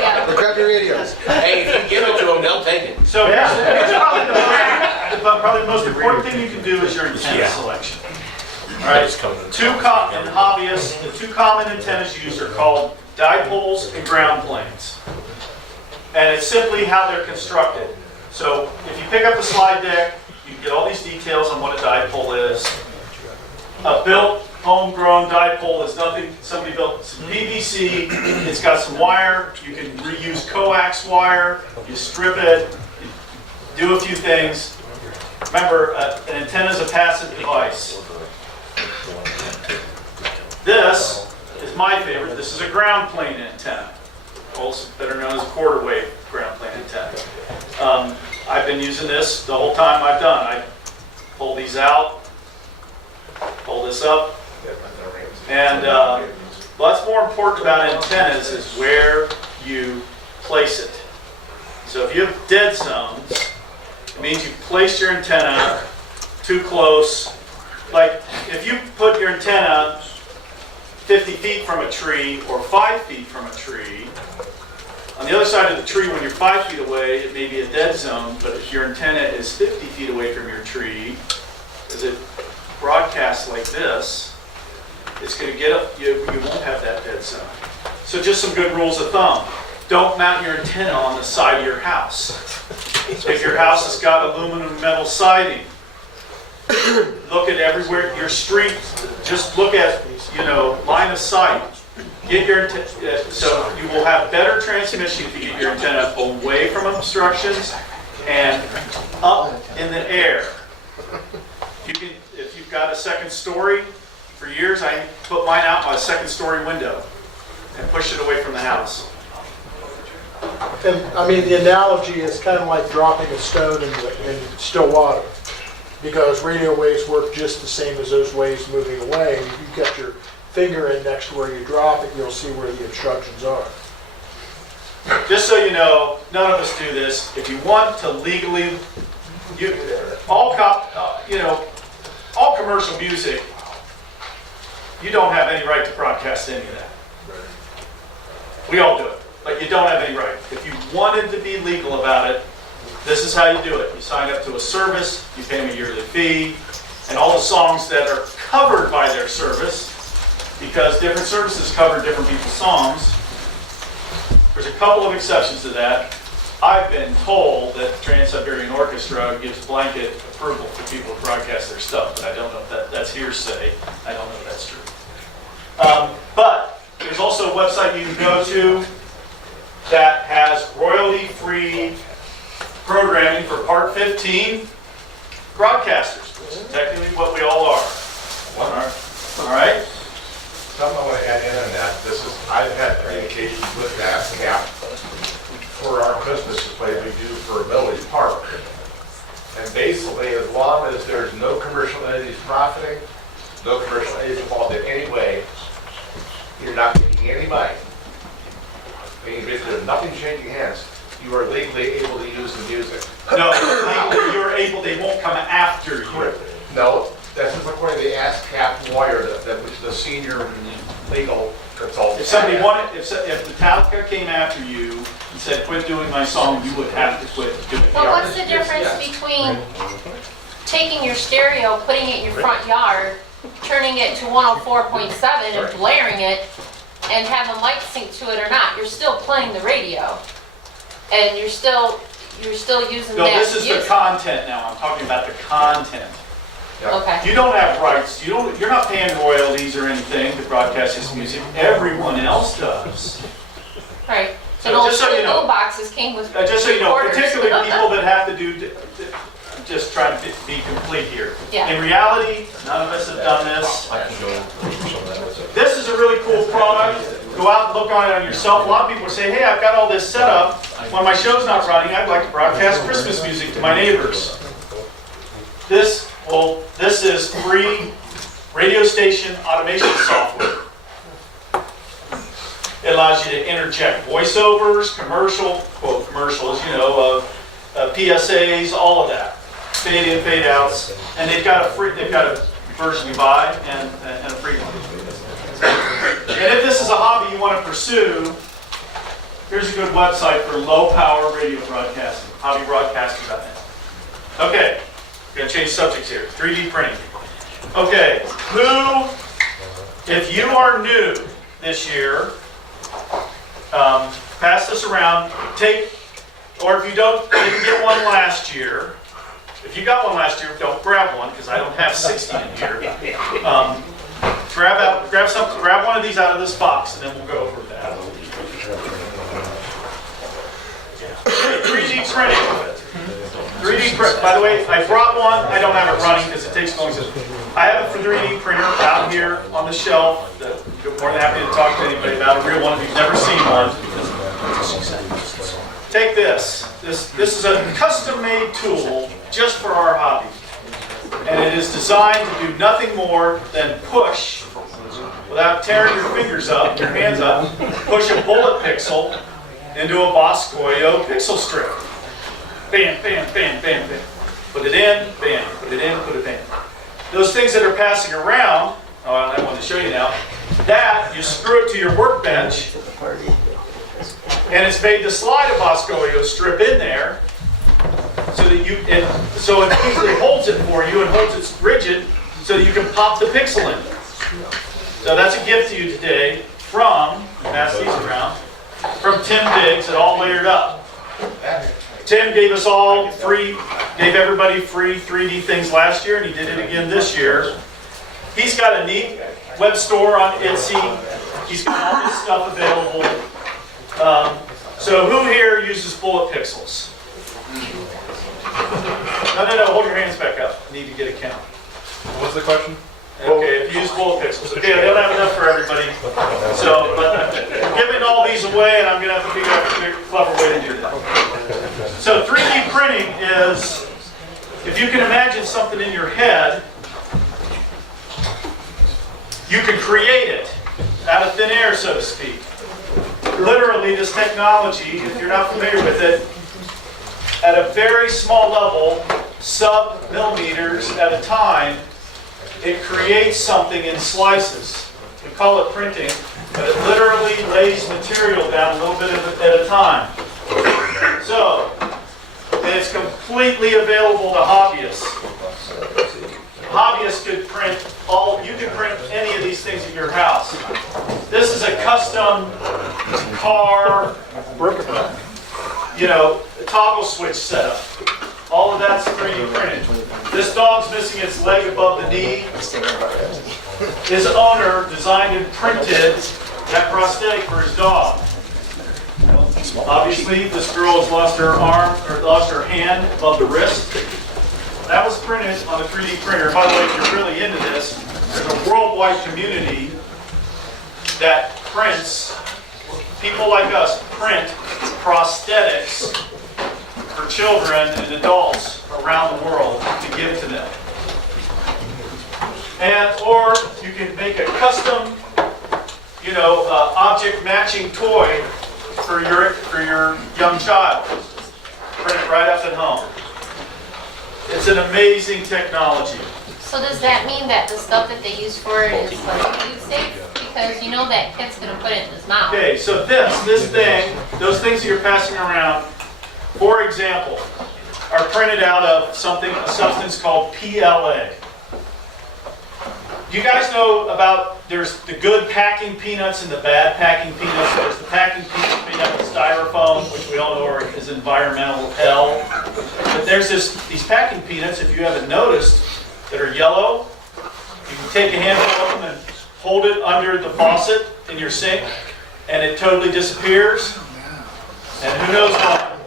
go. The crappy radios. Hey, if you give it to them, they'll take it. So here's probably the most important thing you can do is your antenna selection. All right, in hobbyists, the 2 common antennas used are called dipoles and ground planes. And it's simply how they're constructed. So if you pick up the slide deck, you can get all these details on what a dipole is. A built, homegrown dipole is nothing, somebody built some PVC, it's got some wire, you can reuse coax wire, you strip it, you do a few things. Remember, an antenna is a passive device. This is my favorite. This is a ground plane antenna, also better known as a quarter wave ground plane antenna. I've been using this the whole time I've done. I pull these out, pull this up, and what's more important about antennas is where you place it. So if you have dead zones, it means you place your antenna too close. Like if you put your antenna 50 feet from a tree or 5 feet from a tree, on the other side of the tree when you're 5 feet away, it may be a dead zone, but if your antenna is 50 feet away from your tree, as it broadcasts like this, it's going to get up, you won't have that dead zone. So just some good rules of thumb. Don't mount your antenna on the side of your house. If your house has got aluminum metal siding, look at everywhere, your street, just look at, line of sight. Get your so you will have better transmission if you get your antenna away from obstructions and up in the air. If you've got a second story, for years I put mine out my second story window and pushed it away from the house. And I mean, the analogy is kind of like dropping a stone in still water, because radio waves work just the same as those waves moving away. And if you get your finger in next to where you drop it, you'll see where the obstructions are. Just so you know, none of us do this. If you want to legally, all commercial music, you don't have any right to broadcast any of that. We all do it, but you don't have any right. If you wanted to be legal about it, this is how you do it. You sign up to a service, you pay them a yearly fee, and all the songs that are covered by their service, because different services cover different people's songs. There's a couple of exceptions to that. I've been told that Trans-Siberian Orchestra gives blanket approval for people to broadcast their stuff, but I don't know if that's hearsay. I don't know if that's true. But there's also a website you can go to that has royalty-free programming for Part 15 broadcasters, which is technically what we all are. All right? Something I want to add in on that. I've had communications with ASCAP for our Christmas displays we do for Village Park. And basically, as long as there's no commercial entities profiting, no commercial entities involved in any way, you're not making any money. Meaning basically there's nothing changing hands. You are legally able to use the music. No, legally you're able, they won't come after you. No, that's just according to the ASCAP lawyer, which is the senior legal consultant. If somebody wanted, if Metallica came after you and said, quit doing my song, you would have to quit doing it. But what's the difference between taking your stereo, putting it in your front yard, turning it to 104.7 and blaring it, and having light sync to it or not? You're still playing the radio, and you're still using No, that this is the music. content now. I'm talking about the content. Okay. You don't have rights. You're not paying royalties or anything to broadcast this music. Everyone else does. Right. So So those just so you know- little boxes came with Just so you know, recorders. particularly people that have to do, I'm just trying to be complete here. Yeah. In reality, none of us have done this. This is a really cool product. Go out and look on it on yourself. A lot of people say, hey, I've got all this set up. When my show's not running, I'd like to broadcast Christmas music to my neighbors. This is free radio station automation software. It allows you to interject voiceovers, quote commercials, PSAs, all of that. Fade in, fade outs. And they've got a version you buy and a free one. And if this is a hobby you want to pursue, here's a good website for low power radio broadcasting, hobbybroadcaster.net. Okay, gonna change subjects here. 3D printing. Okay, if you are new this year, pass this around, or if you didn't get one last year, if you got one last year, don't grab one, because I don't have 60 in here. Grab one of these out of this box, and then we'll go over that. 3D printing. 3D print. By the way, I brought one. I don't have it running because it takes long. I have a 3D printer out here on the shelf. I'm more than happy to talk to anybody about a real one if you've never seen one. Take this. This is a custom-made tool just for our hobby. And it is designed to do nothing more than push, without tearing your fingers up, your hands up, push a bullet pixel into a Boscoyo pixel strip. Bam, bam, bam, bam, bam. Put it in, bam, put it in, put it in. Those things that are passing around, I don't want to show you now, that you screw it to your workbench, and it's made to slide a Boscoyo strip in there, so that so it holds it for you and holds it rigid so that you can pop the pixel in. So that's a gift to you today from, pass these around, from Tim Diggs, and all layered up. Tim gave us all gave everybody free 3D things last year, and he did it again this year. He's got a neat web store on Etsy. He's got all this stuff available. So who here uses bullet pixels? No, hold your hands back up. I need to get a count. What's the question? Okay, if you use bullet pixels. Okay, I don't have enough for everybody. So, but I'm giving all these away, and I'm going to have to figure out a clever way to do that. So 3D printing is, if you can imagine something in your head, you can create it out of thin air, so to speak. Literally, this technology, if you're not familiar with it, at a very small level, sub-millimeters at a time, it creates something in slices. We call it printing, but it literally lays material down a little bit at a time. So, and it's completely available to hobbyists. Hobbyists could print you can print any of these things in your house. This is a custom car, toggle switch setup. All of that's 3D printed. This dog's missing its leg above the knee. His owner designed and printed that prosthetic for his dog. Obviously, this girl has lost her arm, or lost her hand above the wrist. That was printed on a 3D printer. By the way, if you're really into this, there's a worldwide community that prints, people like us print prosthetics for children and adults around the world to give to them. Or you can make a custom, object matching toy for your young child. Print it right up at home. It's an amazing technology. So does that mean that the stuff that they use for it is like food safe? Because you know that kid's gonna put it in his mouth. Okay, so this thing, those things that you're passing around, for example, are printed out of a substance called PLA. Do you guys know about, there's the good packing peanuts and the bad packing peanuts? There's the packing peanuts made out of styrofoam, which we all know is environmental hell. But there's these packing peanuts, if you haven't noticed, that are yellow. You can take a handful of them and hold it under the faucet in your sink, and it totally disappears. And who knows why?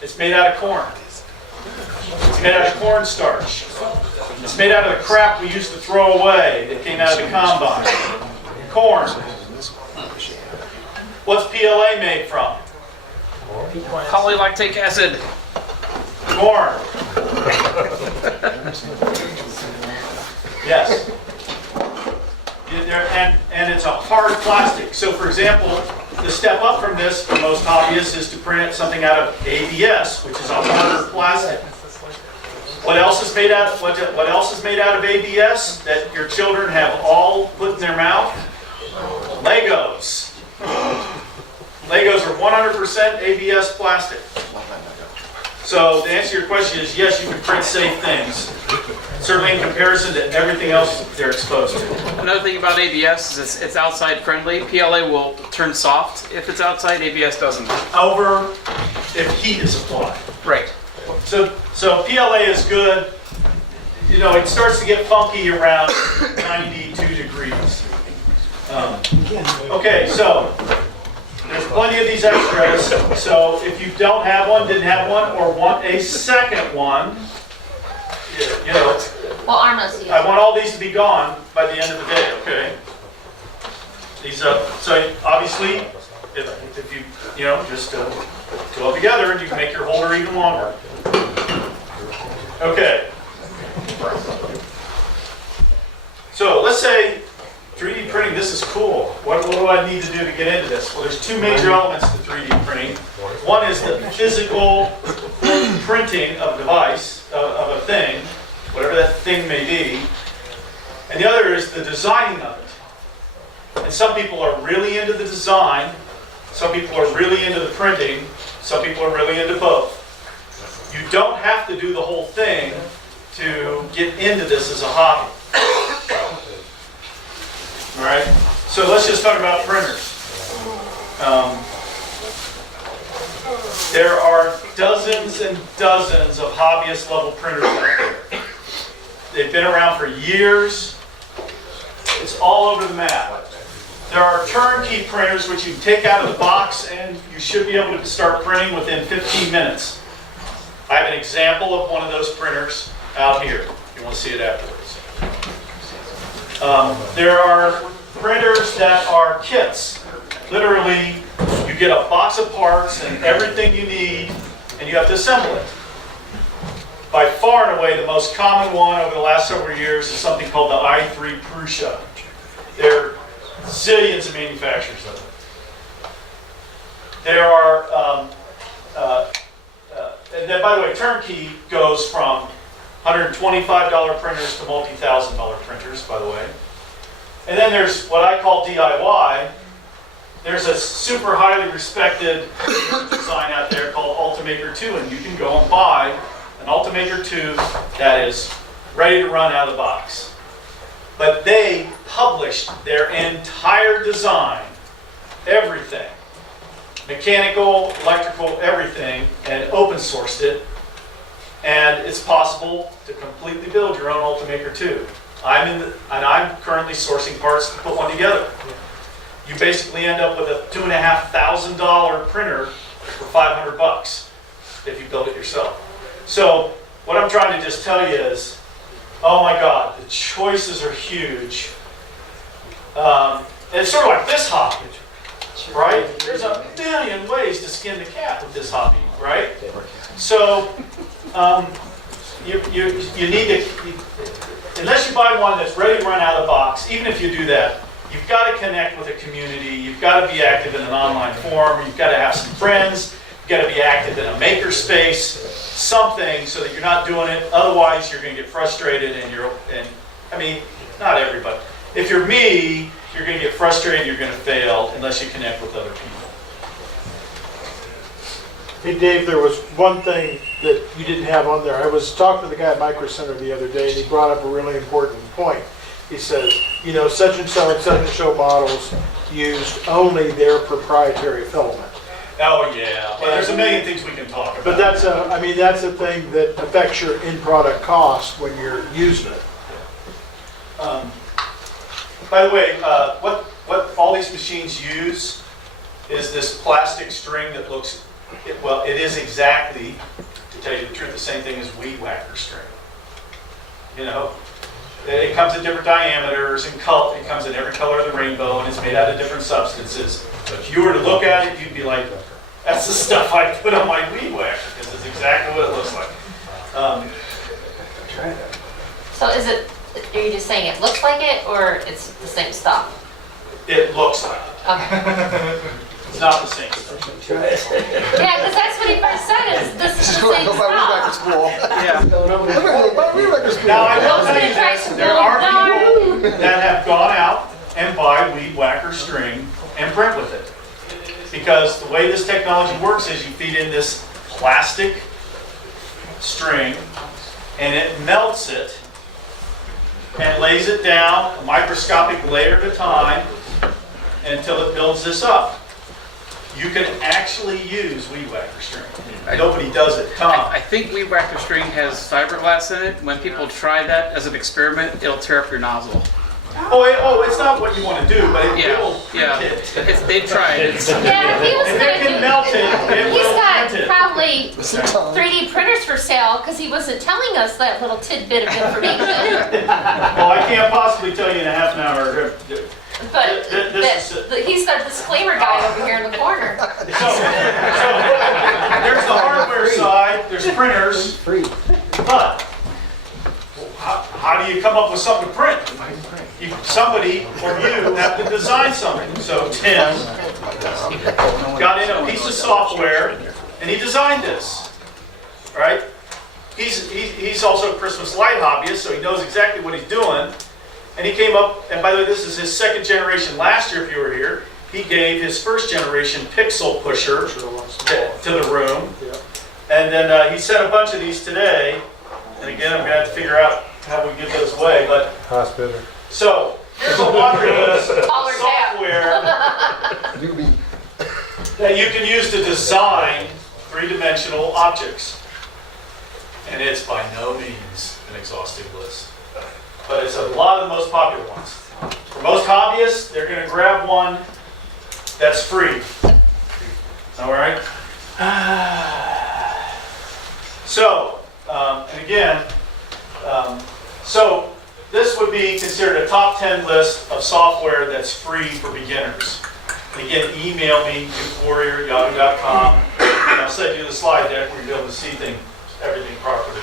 It's made out of corn. It's made out of cornstarch. It's made out of the crap we used to throw away that came out of the combine. Corn. What's PLA made from? Polylactic acid. Corn. Yes. And it's a hard plastic. So for example, the step up from this for most hobbyists is to print something out of ABS, which is a harder plastic. What else is made out? What else is made out of ABS that your children have all put in their mouth? Legos. Legos are 100% ABS plastic. So the answer to your question is yes, you can print safe things. Certainly in comparison to everything else they're exposed to. Another thing about ABS is it's outside friendly. PLA will turn soft if it's outside. ABS doesn't. Over if heat is applied. Right. So PLA is good. It starts to get funky around 92 degrees. Okay, so there's plenty of these extras. So if you don't have one, didn't have one, or want a second one, Well, Arma's I want all these to be gone by the end of the day, okay? These, so obviously, if you, just go all together and you can make your holder even longer. Okay. So let's say 3D printing, this is cool. What do I need to do to get into this? Well, there's two major elements to 3D printing. One is the physical printing of a device, of a thing, whatever that thing may be. And the other is the designing of it. And some people are really into the design. Some people are really into the printing. Some people are really into both. You don't have to do the whole thing to get into this as a hobby. All right, so let's just talk about printers. There are dozens and dozens of hobbyist level printers out there. They've been around for years. It's all over the map. There are turnkey printers which you take out of the box and you should be able to start printing within 15 minutes. I have an example of one of those printers out here. If you want to see it afterwards. There are printers that are kits. Literally, you get a box of parts and everything you need, and you have to assemble it. By far and away, the most common one over the last several years is something called the i3 Prusa. There are zillions of manufacturers of it. There are, and then by the way, turnkey goes from $125 printers to multi-$1,000 printers, by the way. And then there's what I call DIY. There's a super highly respected design out there called Ultimaker 2, and you can go and buy an Ultimaker 2 that is ready to run out of the box. But they published their entire design, everything, mechanical, electrical, everything, and open sourced it. And it's possible to completely build your own Ultimaker 2. I'm currently sourcing parts to put one together. You basically end up with a $2,500 printer for $500 if you build it yourself. So what I'm trying to just tell you is, oh my God, the choices are huge. It's sort of like this hobby, right? There's a million ways to skin the cat with this hobby, right? So you need to, unless you buy one that's ready to run out of the box, even if you do that, you've got to connect with a community, you've got to be active in an online forum, you've got to have some friends, you've got to be active in a maker space, something so that you're not doing it. Otherwise, you're going to get frustrated and I mean, not everybody. If you're me, you're going to get frustrated, you're going to fail unless you connect with other people. Hey Dave, there was one thing that you didn't have on there. I was talking to the guy at Micro Center the other day, and he brought up a really important point. He says, you know, such and so models used only their proprietary filament. Oh yeah, well, there's a million things we can talk about. But that's a thing that affects your in-product cost when you're using it. By the way, what all these machines use is this plastic string that looks, it is exactly, to tell you the truth, the same thing as weed whacker string. You know, it comes in different diameters and it comes in every color of the rainbow and it's made out of different substances. But if you were to look at it, you'd be like, that's the stuff I put on my weed whacker because it's exactly what it looks like. So are you just saying it looks like it, or it's the same stuff? It looks like it. Okay. It's not the same stuff. Yeah, because that's what he first said, is this is the same stuff. Yeah. Now, I will Those tell you gonna try this, some there are little people that have gone out and buy weed whacker string and print with it. Because the way this technology works is you feed in this plastic string and it melts it and lays it down a microscopic layer at a time until it builds this up. You can actually use weed whacker string. Nobody does it. Tom. I think weed whacker string has fiberglass in it. When people try that as an experiment, it'll tear up your nozzle. Oh, it's not what you want to do, but it will Yeah, print it. they tried it. Yeah, if he was If gonna it can do, melt it he's will got print it. probably 3D printers for sale, because he wasn't telling us that little tidbit of information. Well, I can't possibly tell you in a half an hour. But he's the disclaimer guy over here in the corner. So there's the hardware side, there's printers, but how do you come up with something to print? Somebody or you have to design something. So Tim got in a piece of software and he designed this, right? He's also a Christmas light hobbyist, so he knows exactly what he's doing. And he came up, and by the way, this is his second generation. Last year, if you were here, he gave his first generation pixel pusher to the room. And then he sent a bunch of these today. And again, I'm gonna have to figure out how we get those away, but. Hospital. So, here's a laundry list of Call her Tab. software that you can use to design three-dimensional objects. And it's by no means an exhaustive list. But it's a lot of the most popular ones. For most hobbyists, they're gonna grab one that's free. All right? So, and again, so this would be considered a top 10 list of software that's free for beginners. And again, email me, warrior@yahoo.com, and I'll send you the slide deck where you'll be able to see everything properly.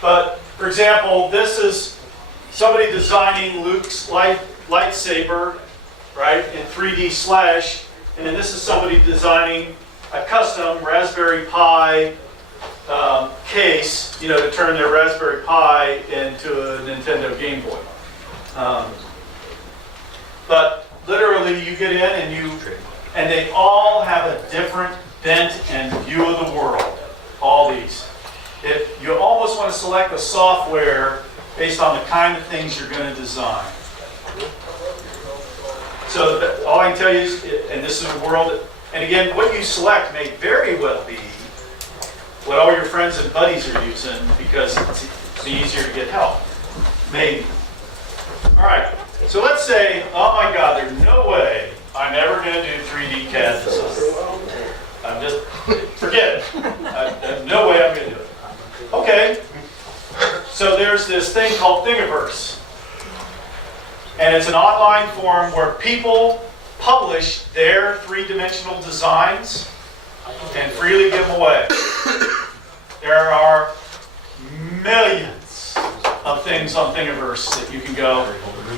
But, for example, this is somebody designing Luke's lightsaber, right, in 3D Slash, and then this is somebody designing a custom Raspberry Pi case, to turn their Raspberry Pi into a Nintendo Game Boy. But literally, you get in and they all have a different bent and view of the world. All these. You almost want to select a software based on the kind of things you're going to design. So all I can tell you is, and this is a world, and again, what you select may very well be what all your friends and buddies are using because it's easier to get help. Maybe. All right, so let's say, oh my God, there's no way I'm ever going to do 3D CAD design. I'm just, forget it. There's no way I'm going to do it. Okay, so there's this thing called Thingiverse. And it's an online forum where people publish their three-dimensional designs and freely give them away. There are millions of things on Thingiverse that you can go.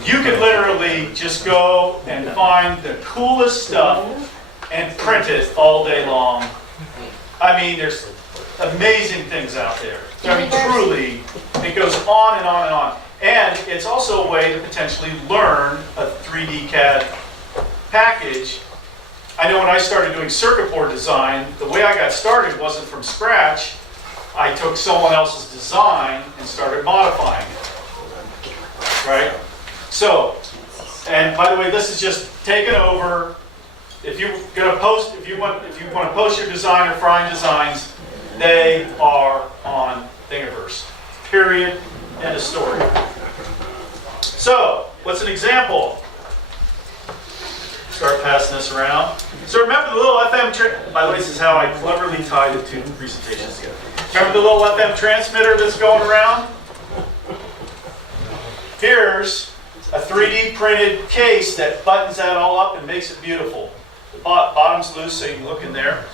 You can literally just go and find the coolest stuff and print it all day long. I mean, there's amazing things out there. I mean, truly, it goes on and on and on. And it's also a way to potentially learn a 3D CAD package. I know when I started doing circuit board design, the way I got started wasn't from scratch. I took someone else's design and started modifying it. Right? So, and by the way, this is just taken over. If you're gonna post, if you want to post your design or find designs, they are on Thingiverse. Period. End of story. So, what's an example? Start passing this around. So remember the little FM, by the way, this is how I cleverly tie the two presentations together. Remember the little FM transmitter that's going around? Here's a 3D printed case that buttons that all up and makes it beautiful. The bottom's loose, so you can look in there.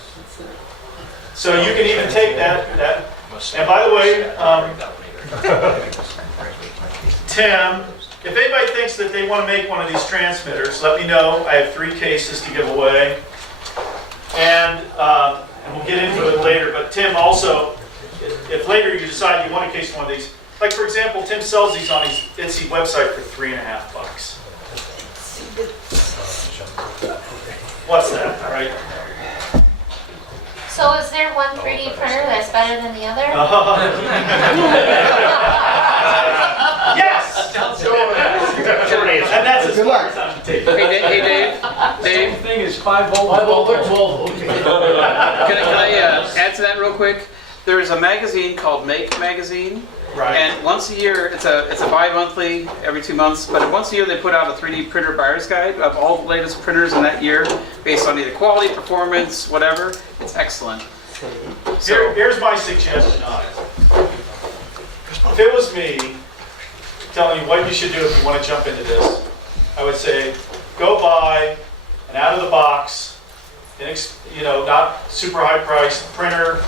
So you can even take that. And by the way, Tim, if anybody thinks that they want to make one of these transmitters, let me know. I have 3 cases to give away. And we'll get into it later. But Tim also, if later you decide you want a case of one of these, like for example, Tim sells these on his Etsy website for $3.50. What's that, right? So is there one 3D printer that's better than the other? Yes! And that's as far as I'm taking. Hey, Dave, Thing is 5 volt. 5 volt, 12 volt. can I add to that real quick? There's a magazine called Make Magazine. Right. And once a year, it's a bi-monthly, every 2 months, but once a year they put out a 3D printer buyer's guide of all the latest printers in that year, based on either quality, performance, whatever. It's excellent. So, Here's my suggestion on it. If it was me telling you what you should do if you want to jump into this, I would say go buy an out-of-the-box, not super high-priced printer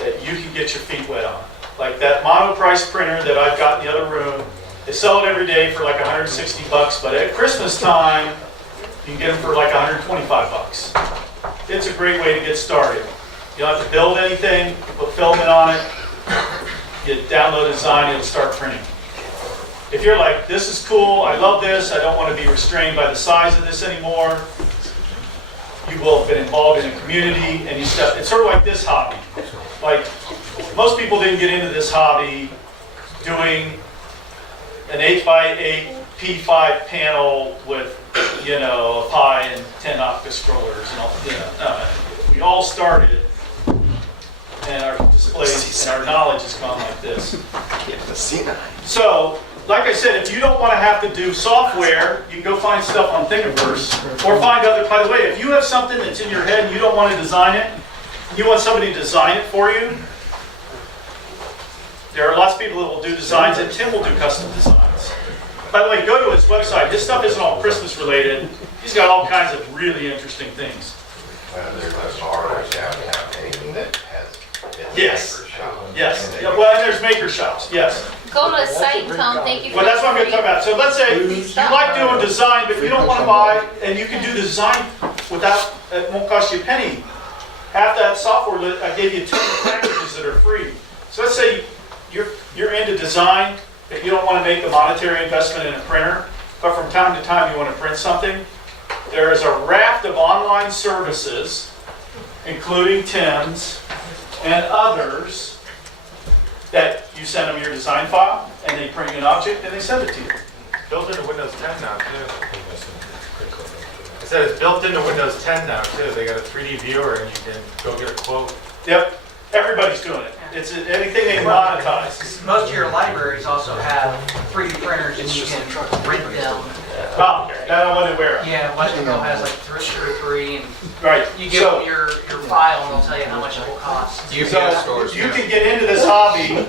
that you can get your feet wet on. Like that mono-price printer that I've got in the other room. They sell it every day for like $160, but at Christmas time, you can get them for like $125. It's a great way to get started. You don't have to build anything, put filament on it, you download a design, it'll start printing. If you're like, this is cool, I love this, I don't want to be restrained by the size of this anymore, you will have been involved in a community, and you step, it's sort of like this hobby. Like, most people didn't get into this hobby doing an 8x8 P5 panel with, you know, a Pi and 10 octa scrollers and all, you know, no, we all started, and our displays and our knowledge has gone like this. So, like I said, if you don't want to have to do software, you can go find stuff on Thingiverse, or find other, by the way, if you have something that's in your head and you don't want to design it, you want somebody to design it for you, there are lots of people that will do designs, and Tim will do custom designs. By the way, go to his website. His stuff isn't all Christmas related. He's got all kinds of really interesting things. Yes. Yes. Yeah, well, and there's maker shops. Yes. Go to his site and tell him thank you for Well, that's what I'm going to talk about. So let's say you like doing design, but you don't want to buy, and you can do the design without, it won't cost you a penny. Half that software, I gave you 2 packages that are free. So let's say you're into design, but you don't want to make the monetary investment in a printer, but from time to time you want to print something. There is a raft of online services, including Tim's and others, that you send them your design file, and they print you an object, and they send it to you. Built into Windows 10 now, too. I said it's built into Windows 10 now, too. They got a 3D viewer, and you can go get a quote. Yep, everybody's doing it. It's anything they monetize. Most of your libraries also have 3D printers and you can print them. Oh, that I wasn't aware of. Yeah, Westinghouse has like 2 or 3 and Right. you give them your file and they'll tell you how much it will cost. So you can get into this hobby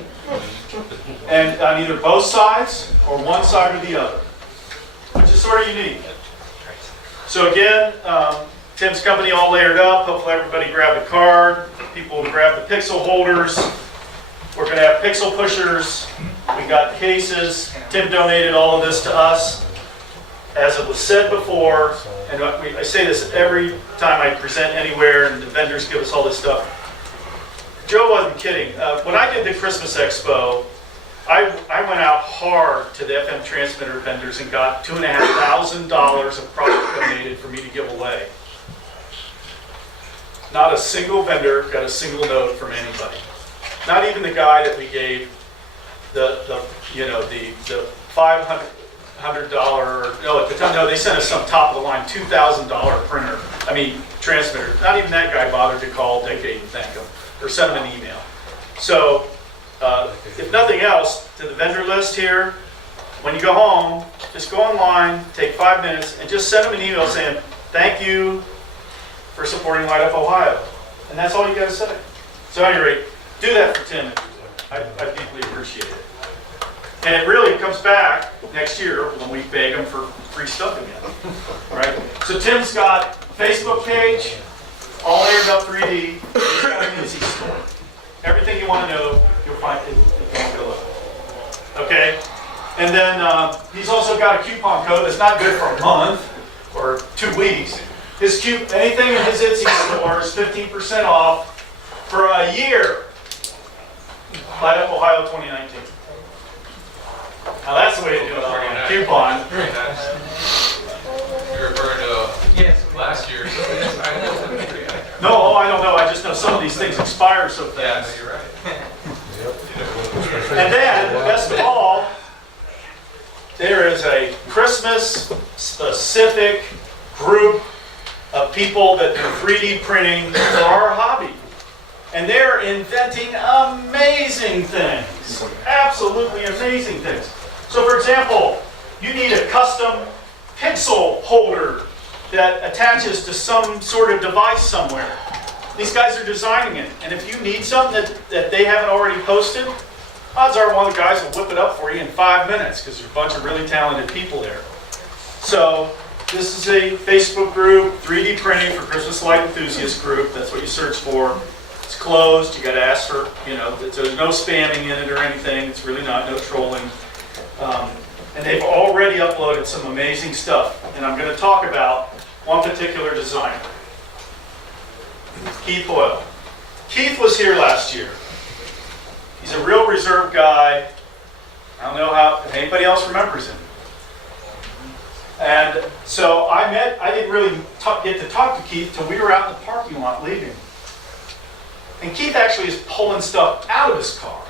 and on either both sides or one side or the other, which is sort of unique. So again, Tim's company all layered up. Hopefully everybody grabbed a card. People will grab the pixel holders. We're going to have pixel pushers. We got cases. Tim donated all of this to us. As it was said before, and I say this every time I present anywhere and the vendors give us all this stuff. Joe wasn't kidding. When I did the Christmas Expo, I went out hard to the FM transmitter vendors and got $2,500 of product donated for me to give away. Not a single vendor got a single note from anybody. Not even the guy that we gave the $500, no, at the time, no, they sent us some top of the line $2,000 printer, transmitter. Not even that guy bothered to call Decade and thank him, or send him an email. So, if nothing else, to the vendor list here, when you go home, just go online, take 5 minutes, and just send them an email saying, thank you for supporting Light Up Ohio. And that's all you got to say. So at any rate, do that for Tim. I deeply appreciate it. And it really comes back next year when we beg him for free stuff again. Right? So Tim's got a Facebook page, all layered up 3D. He's got an Etsy store. Everything you want to know, you'll find it if you want to go look. Okay? And then he's also got a coupon code that's not good for a month or 2 weeks. Anything in his Etsy store is 15% off for a year. Light Up Ohio 2019. Now that's the way to do it on a coupon. You're referring to last year. No, I don't know. I just know some of these things expire so fast. Yeah, you're right. And then, best of all, there is a Christmas-specific group of people that do 3D printing for our hobby. And they're inventing amazing things. Absolutely amazing things. So for example, you need a custom pixel holder that attaches to some sort of device somewhere. These guys are designing it. And if you need something that they haven't already posted, odds are one of the guys will whip it up for you in 5 minutes because there's a bunch of really talented people there. So this is a Facebook group, 3D printing for Christmas light enthusiast group. That's what you search for. It's closed. You got to ask for, there's no spamming in it or anything. It's really not, no trolling. And they've already uploaded some amazing stuff. And I'm going to talk about one particular designer, Keith Hoyle. Keith was here last year. He's a real reserved guy. I don't know if anybody else remembers him. And so I didn't really get to talk to Keith till we were out in the parking lot leaving. And Keith actually is pulling stuff out of his car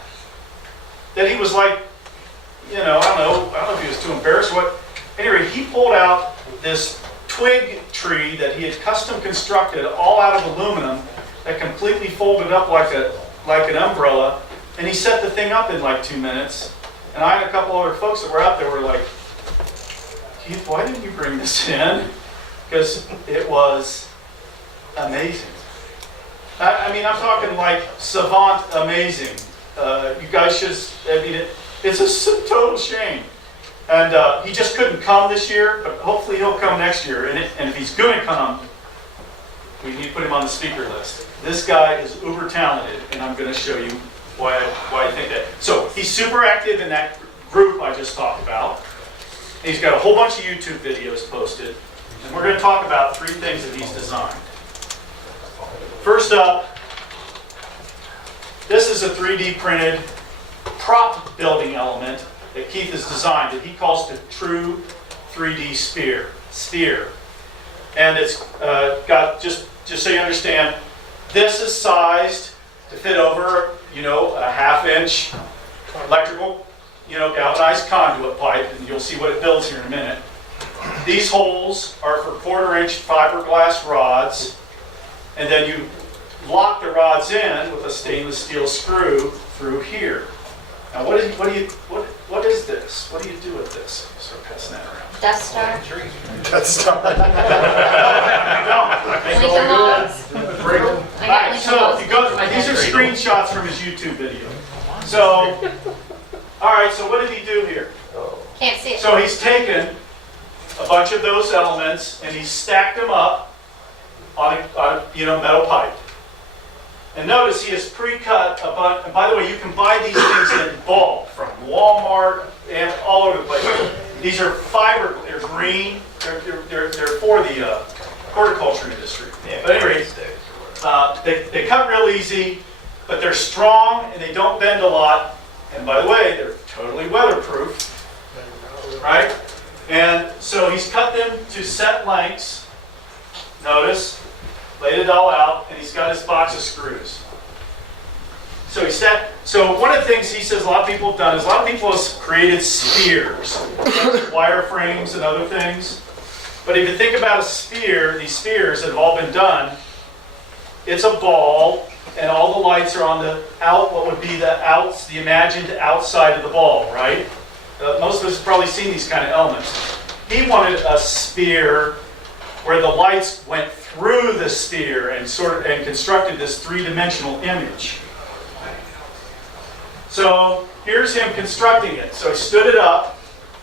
that he was like, I don't know if he was too embarrassed or what. Anyway, he pulled out this twig tree that he had custom constructed all out of aluminum that completely folded up like an umbrella, and he set the thing up in like 2 minutes. And I and a couple other folks that were out there were like, Keith, why didn't you bring this in? Because it was amazing. I mean, I'm talking like savant amazing. You guys should, it's a total shame. And he just couldn't come this year, but hopefully he'll come next year. And if he's going to come, we need to put him on the speaker list. This guy is uber talented, and I'm going to show you why I think that. So he's super active in that group I just talked about. He's got a whole bunch of YouTube videos posted. And we're going to talk about 3 things that he's designed. First up, this is a 3D printed prop building element that Keith has designed that he calls the true 3D sphere. And it's got, just so you understand, this is sized to fit over, a 1/2 inch electrical, galvanized conduit pipe, and you'll see what it builds here in a minute. These holes are for 1/4 inch fiberglass rods, and then you lock the rods in with a stainless steel screw through here. Now, what is this? What do you do with this? Start passing that around. Death Star. That's Lincoln Logs. I got Lincoln So Logs. if you go, these are screenshots from his YouTube video. So, all right. So what did he do here? Can't see it. So he's taken a bunch of those elements and he's stacked them up on a metal pipe. And notice he has pre-cut a bunch. And by the way, you can buy these things in bulk from Walmart and all over the place. These are fiber. They're green. They're for the horticulture industry. But anyway, they cut real easy, but they're strong and they don't bend a lot. And by the way, they're totally weatherproof, right? And so he's cut them to set lengths. Notice, laid it all out, and he's got his box of screws. So one of the things he says a lot of people have done is a lot of people have created spheres, wireframes and other things. But if you think about a sphere, these spheres that have all been done, it's a ball, and all the lights are on what would be the imagined outside of the ball, right? Most of us have probably seen these kind of elements. He wanted a sphere where the lights went through the sphere and constructed this 3-dimensional image. So here's him constructing it. So he stood it up,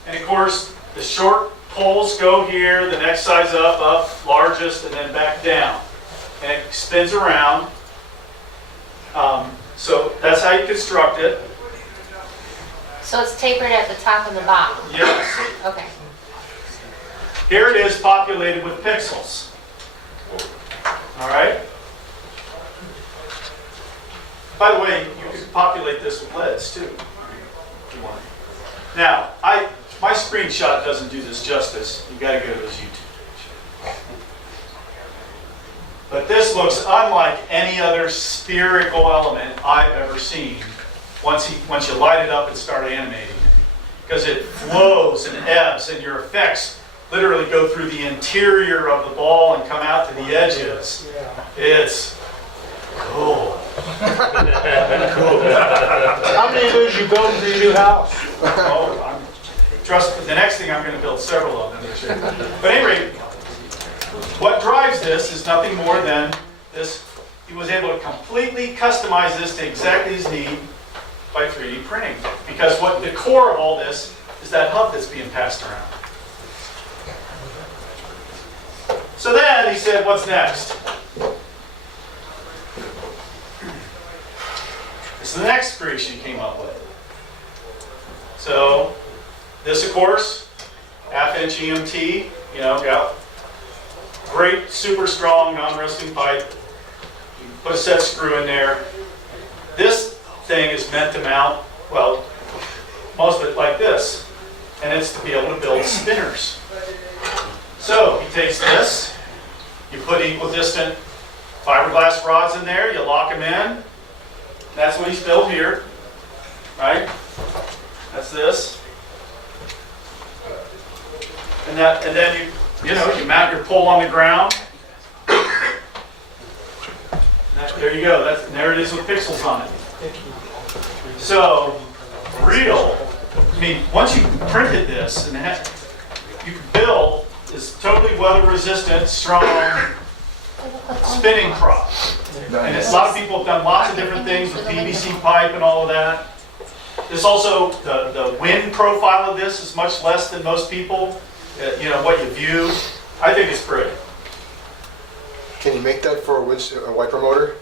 and of course the short poles go here, the next size up, largest, and then back down. And it spins around. So that's how you construct it. So it's tapered at the top and the bottom. Yes. Okay. Here it is populated with pixels. All right? By the way, you can populate this with LEDs too, if you want. Now, my screenshot doesn't do this justice. You've got to go to his YouTube page. But this looks unlike any other spherical element I've ever seen once you light it up and start animating it. Because it flows and ebbs, and your effects literally go through the interior of the ball and come out to the edges. It's cool. How many of those you building for your new house? Trust me, the next thing I'm going to build several of them. But anyway, what drives this is nothing more than this. He was able to completely customize this to exactly his need by 3D printing. Because what the core of all this is that hub that's being passed around. So then he said, what's next? This is the next creation he came up with. So this, of course, 1/2 inch EMT, got great, super strong, non-rusting pipe. You can put a set screw in there. This thing is meant to mount, well, most of it like this. And it's to be able to build spinners. So he takes this, you put equidistant fiberglass rods in there, you lock them in. That's what he's built here, right? That's this. And then you mount your pole on the ground. There you go. There it is with pixels on it. So, real. I mean, once you printed this, and you can build this totally weather resistant, strong spinning prop. And a lot of people have done lots of different things with PVC pipe and all of that. There's also the wind profile of this is much less than most people. What you view. I think it's pretty. Can you make that for a wiper motor?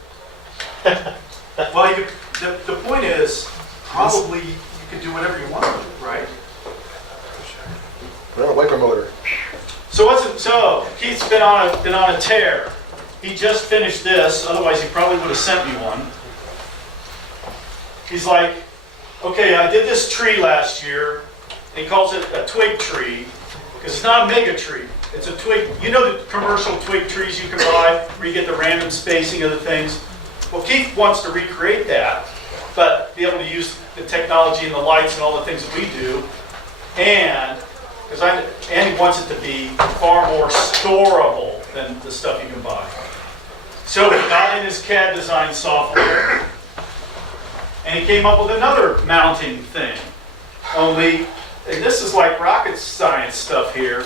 Well, the point is, probably you could do whatever you want with it, right? Well, a wiper motor. So Keith's been on a tear. He just finished this. Otherwise, he probably would have sent me one. He's like, okay, I did this tree last year. He calls it a twig tree because it's not a mega tree. It's a twig. You know the commercial twig trees you can buy where you get the random spacing of the things? Well, Keith wants to recreate that, but be able to use the technology and the lights and all the things that we do. And he wants it to be far more storable than the stuff you can buy. So he got in his CAD design software, and he came up with another mounting thing. And this is like rocket science stuff here.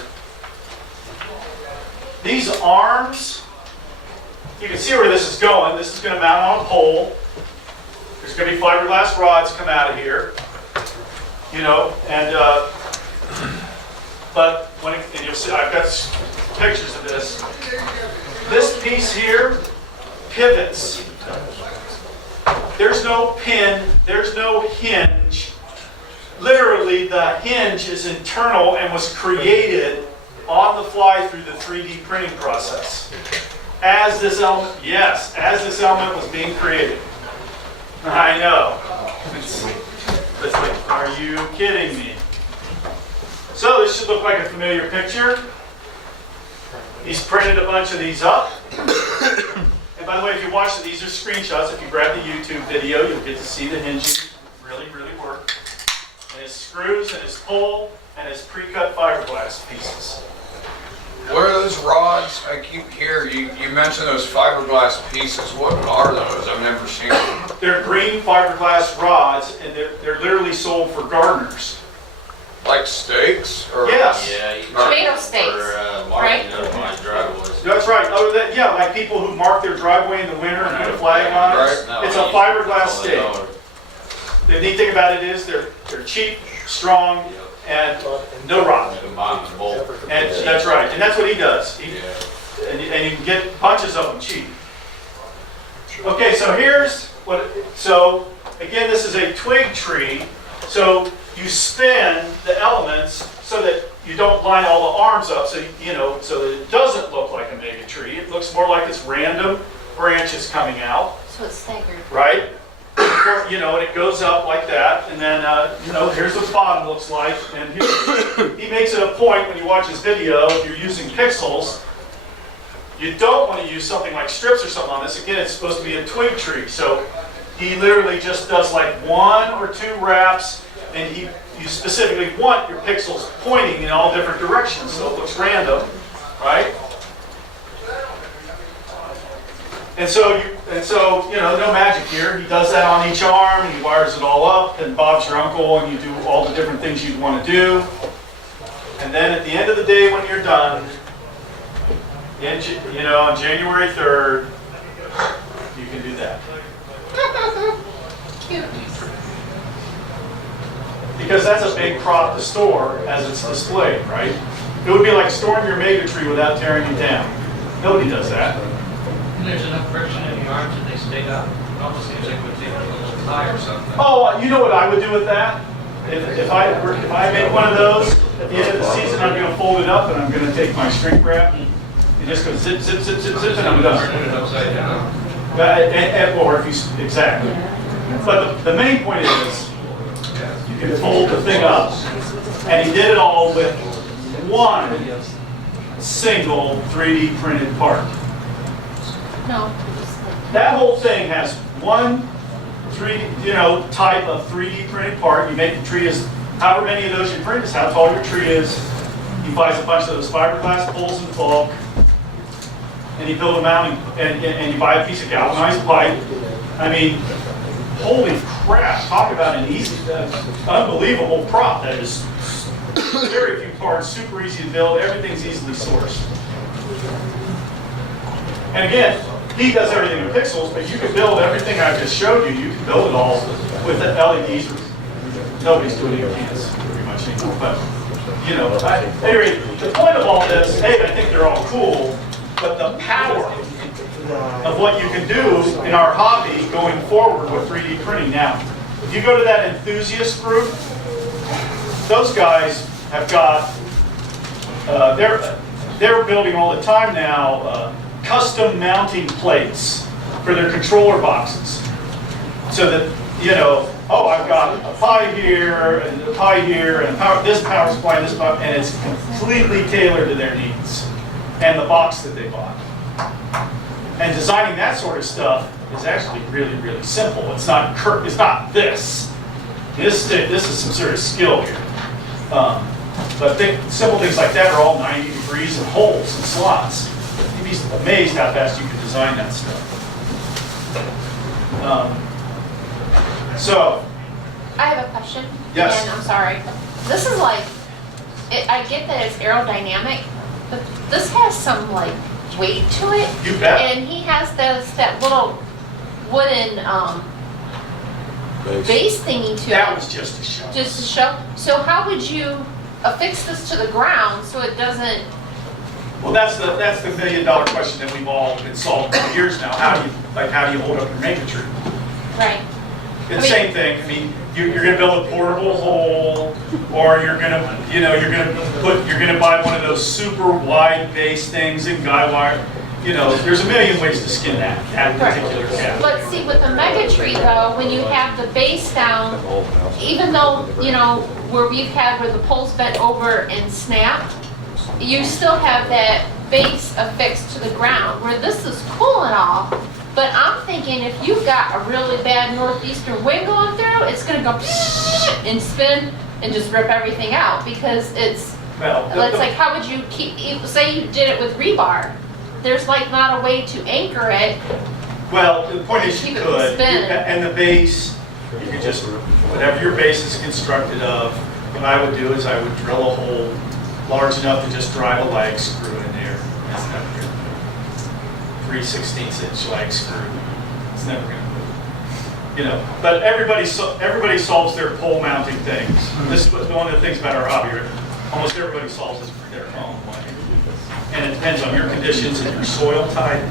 These arms, you can see where this is going. This is going to mount on a pole. There's going to be fiberglass rods come out of here. But and you'll see, I've got pictures of this. This piece here pivots. There's no pin, there's no hinge. Literally, the hinge is internal and was created on the fly through the 3D printing process. As this element was being created. I know. It's like, are you kidding me? So this should look like a familiar picture. He's printed a bunch of these up. And by the way, if you watch these are screenshots. If you grab the YouTube video, you'll get to see the hinging really, really work. And his screws and his pole and his pre-cut fiberglass pieces. What are those rods? I keep hearing you mention those fiberglass pieces. What are those? I've never seen them. They're green fiberglass rods, and they're literally sold for gardeners. Like stakes? Or Yes. Yeah, you Tomato steaks, marking right? my driveways. That's right. Other than, like people who mark their driveway in the winter and put a flag on it. Right. No, It's a fiberglass stake. $1. The neat thing about it is they're cheap, strong, and no rot. Combine the bolt. And that's right. And that's what he does. Yeah. And you can get bunches of them cheap. Okay, so here's what. So again, this is a twig tree. So you spin the elements so that you don't line all the arms up, so so that it doesn't look like a mega tree. It looks more like it's random branches coming out, So it's staggered. right? And it goes up like that, and then here's what the bottom looks like. And he makes it a point when you watch his video, if you're using pixels, you don't want to use something like strips or something on this. Again, it's supposed to be a twig tree, so he literally just does like 1 or 2 wraps, and you specifically want your pixels pointing in all different directions, so it looks random, right? And so no magic here. He does that on each arm, and he wires it all up, and Bob's your uncle, and you do all the different things you'd want to do. And then at the end of the day, when you're done, on January 3rd, you can do that. Cute. Because that's a big prop to store as it's displayed, right? It would be like storing your mega tree without tearing it down. Nobody does that. There's enough friction in the arms that they stay up. It almost seems like it would take a little tie or something. Oh, you know what I would do with that? If I make one of those, at the end of the season, I'm going to fold it up and I'm going to take my shrink wrap and just go zip, zip, zip, zip, zip, and I'm done. Turn it upside down. Or if you, exactly. But the main point is, you can fold the thing up. And he did it all with one single 3D printed part. No. That whole thing has one 3D, type of 3D printed part. You make the tree as, however many of those you print is how tall your tree is. He buys a bunch of those fiberglass poles in bulk, and you build them out, and you buy a piece of galvanized pipe. I mean, holy crap, talk about an easy, unbelievable prop that is very few parts, super easy to build, everything's easily sourced. And again, he does everything in pixels, but you can build everything I just showed you. You can build it all with the LEDs. Nobody's doing it in hands pretty much anymore. But, anyway, the point of all this, hey, I think they're all cool, but the power of what you can do in our hobby going forward with 3D printing now. If you go to that enthusiast group, those guys have got, they're building all the time now custom mounting plates for their controller boxes. So that, oh, I've got a Pi here, and a Pi here, and this power supply, and this power, and it's completely tailored to their needs and the box that they bought. And designing that sort of stuff is actually really, really simple. It's not this. This is some serious skill here. But simple things like that are all 90 degrees and holes and slots. You'd be amazed how fast you can design that stuff. So, I have a question. Yes. And I'm sorry. This is like, I get that it's aerodynamic, but this has some weight to it. You bet. And he has that little wooden base thingy to that it. was just a show. Just to show. So how would you affix this to the ground so it doesn't? Well, that's the $1 million question that we've all been solving for years now. How do you hold up your mega tree? Right. It's the same thing. I mean, you're going to build a portable hole, or you're going to buy one of those super wide base things in guy wire. There's a million ways to skin that particular cat. But see, with the mega tree though, when you have the base down, even though, where we've had where the pole's bent over and snapped, you still have that base affixed to the ground, where this is cool and all, but I'm thinking if you've got a really bad northeastern wind going through, it's gonna go and spin and just rip everything out, because it's like, how would you say you did it with rebar? There's not a way to anchor it. Well, the point is you Keep it could, spinning. and the base, you could just, whatever your base is constructed of, what I would do is I would drill a hole large enough to just drive a lag screw in there. That's never going to move. 3/16" lag screw. It's never going to move. But everybody solves their pole mounting things. This is one of the things about our hobby. Almost everybody solves this their own way. And it depends on your conditions and your soil type.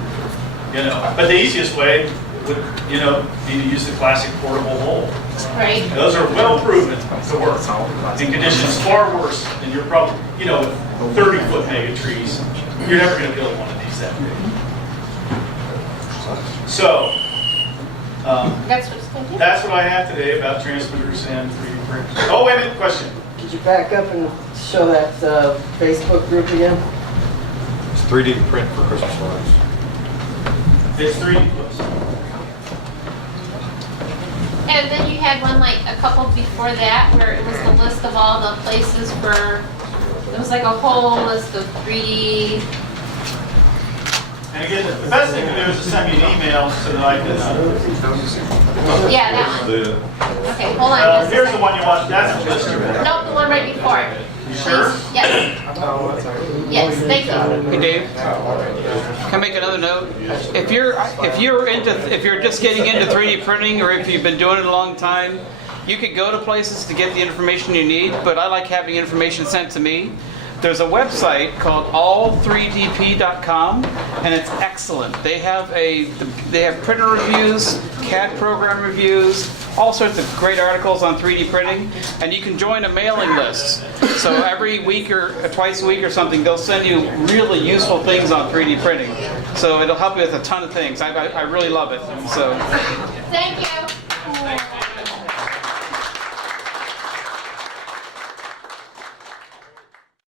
But the easiest way would, be to use the classic portable hole. Right. Those are well proven to work in conditions far worse than you're probably, with 30-foot mega trees. You're never going to build one of these that big. So, that's what I have today about transmitters and 3D printers. Oh, wait a minute, question. Could you back up and show that Facebook group again? It's 3D print for Christmas lights. It's 3D plus. And then you had one a couple before that where it was the list of all the places for, it was like a whole list of 3D. And again, the best thing to do is to send me an email so that I can. Yeah, that one. Okay, hold on. just a Here's the second. one you want. That's the list. Nope, the one right before it. You sure? Please. Yes. Yes, thank you. Hey Dave, can I make another note? If you're just getting into 3D printing, or if you've been doing it a long time, you could go to places to get the information you need, but I like having information sent to me. There's a website called all3dp.com, and it's excellent. They have printer reviews, CAD program reviews, all sorts of great articles on 3D printing, and you can join a mailing list. So every week or twice a week or something, they'll send you really useful things on 3D printing. So it'll help you with a ton of things. I really love it. So. Thank you.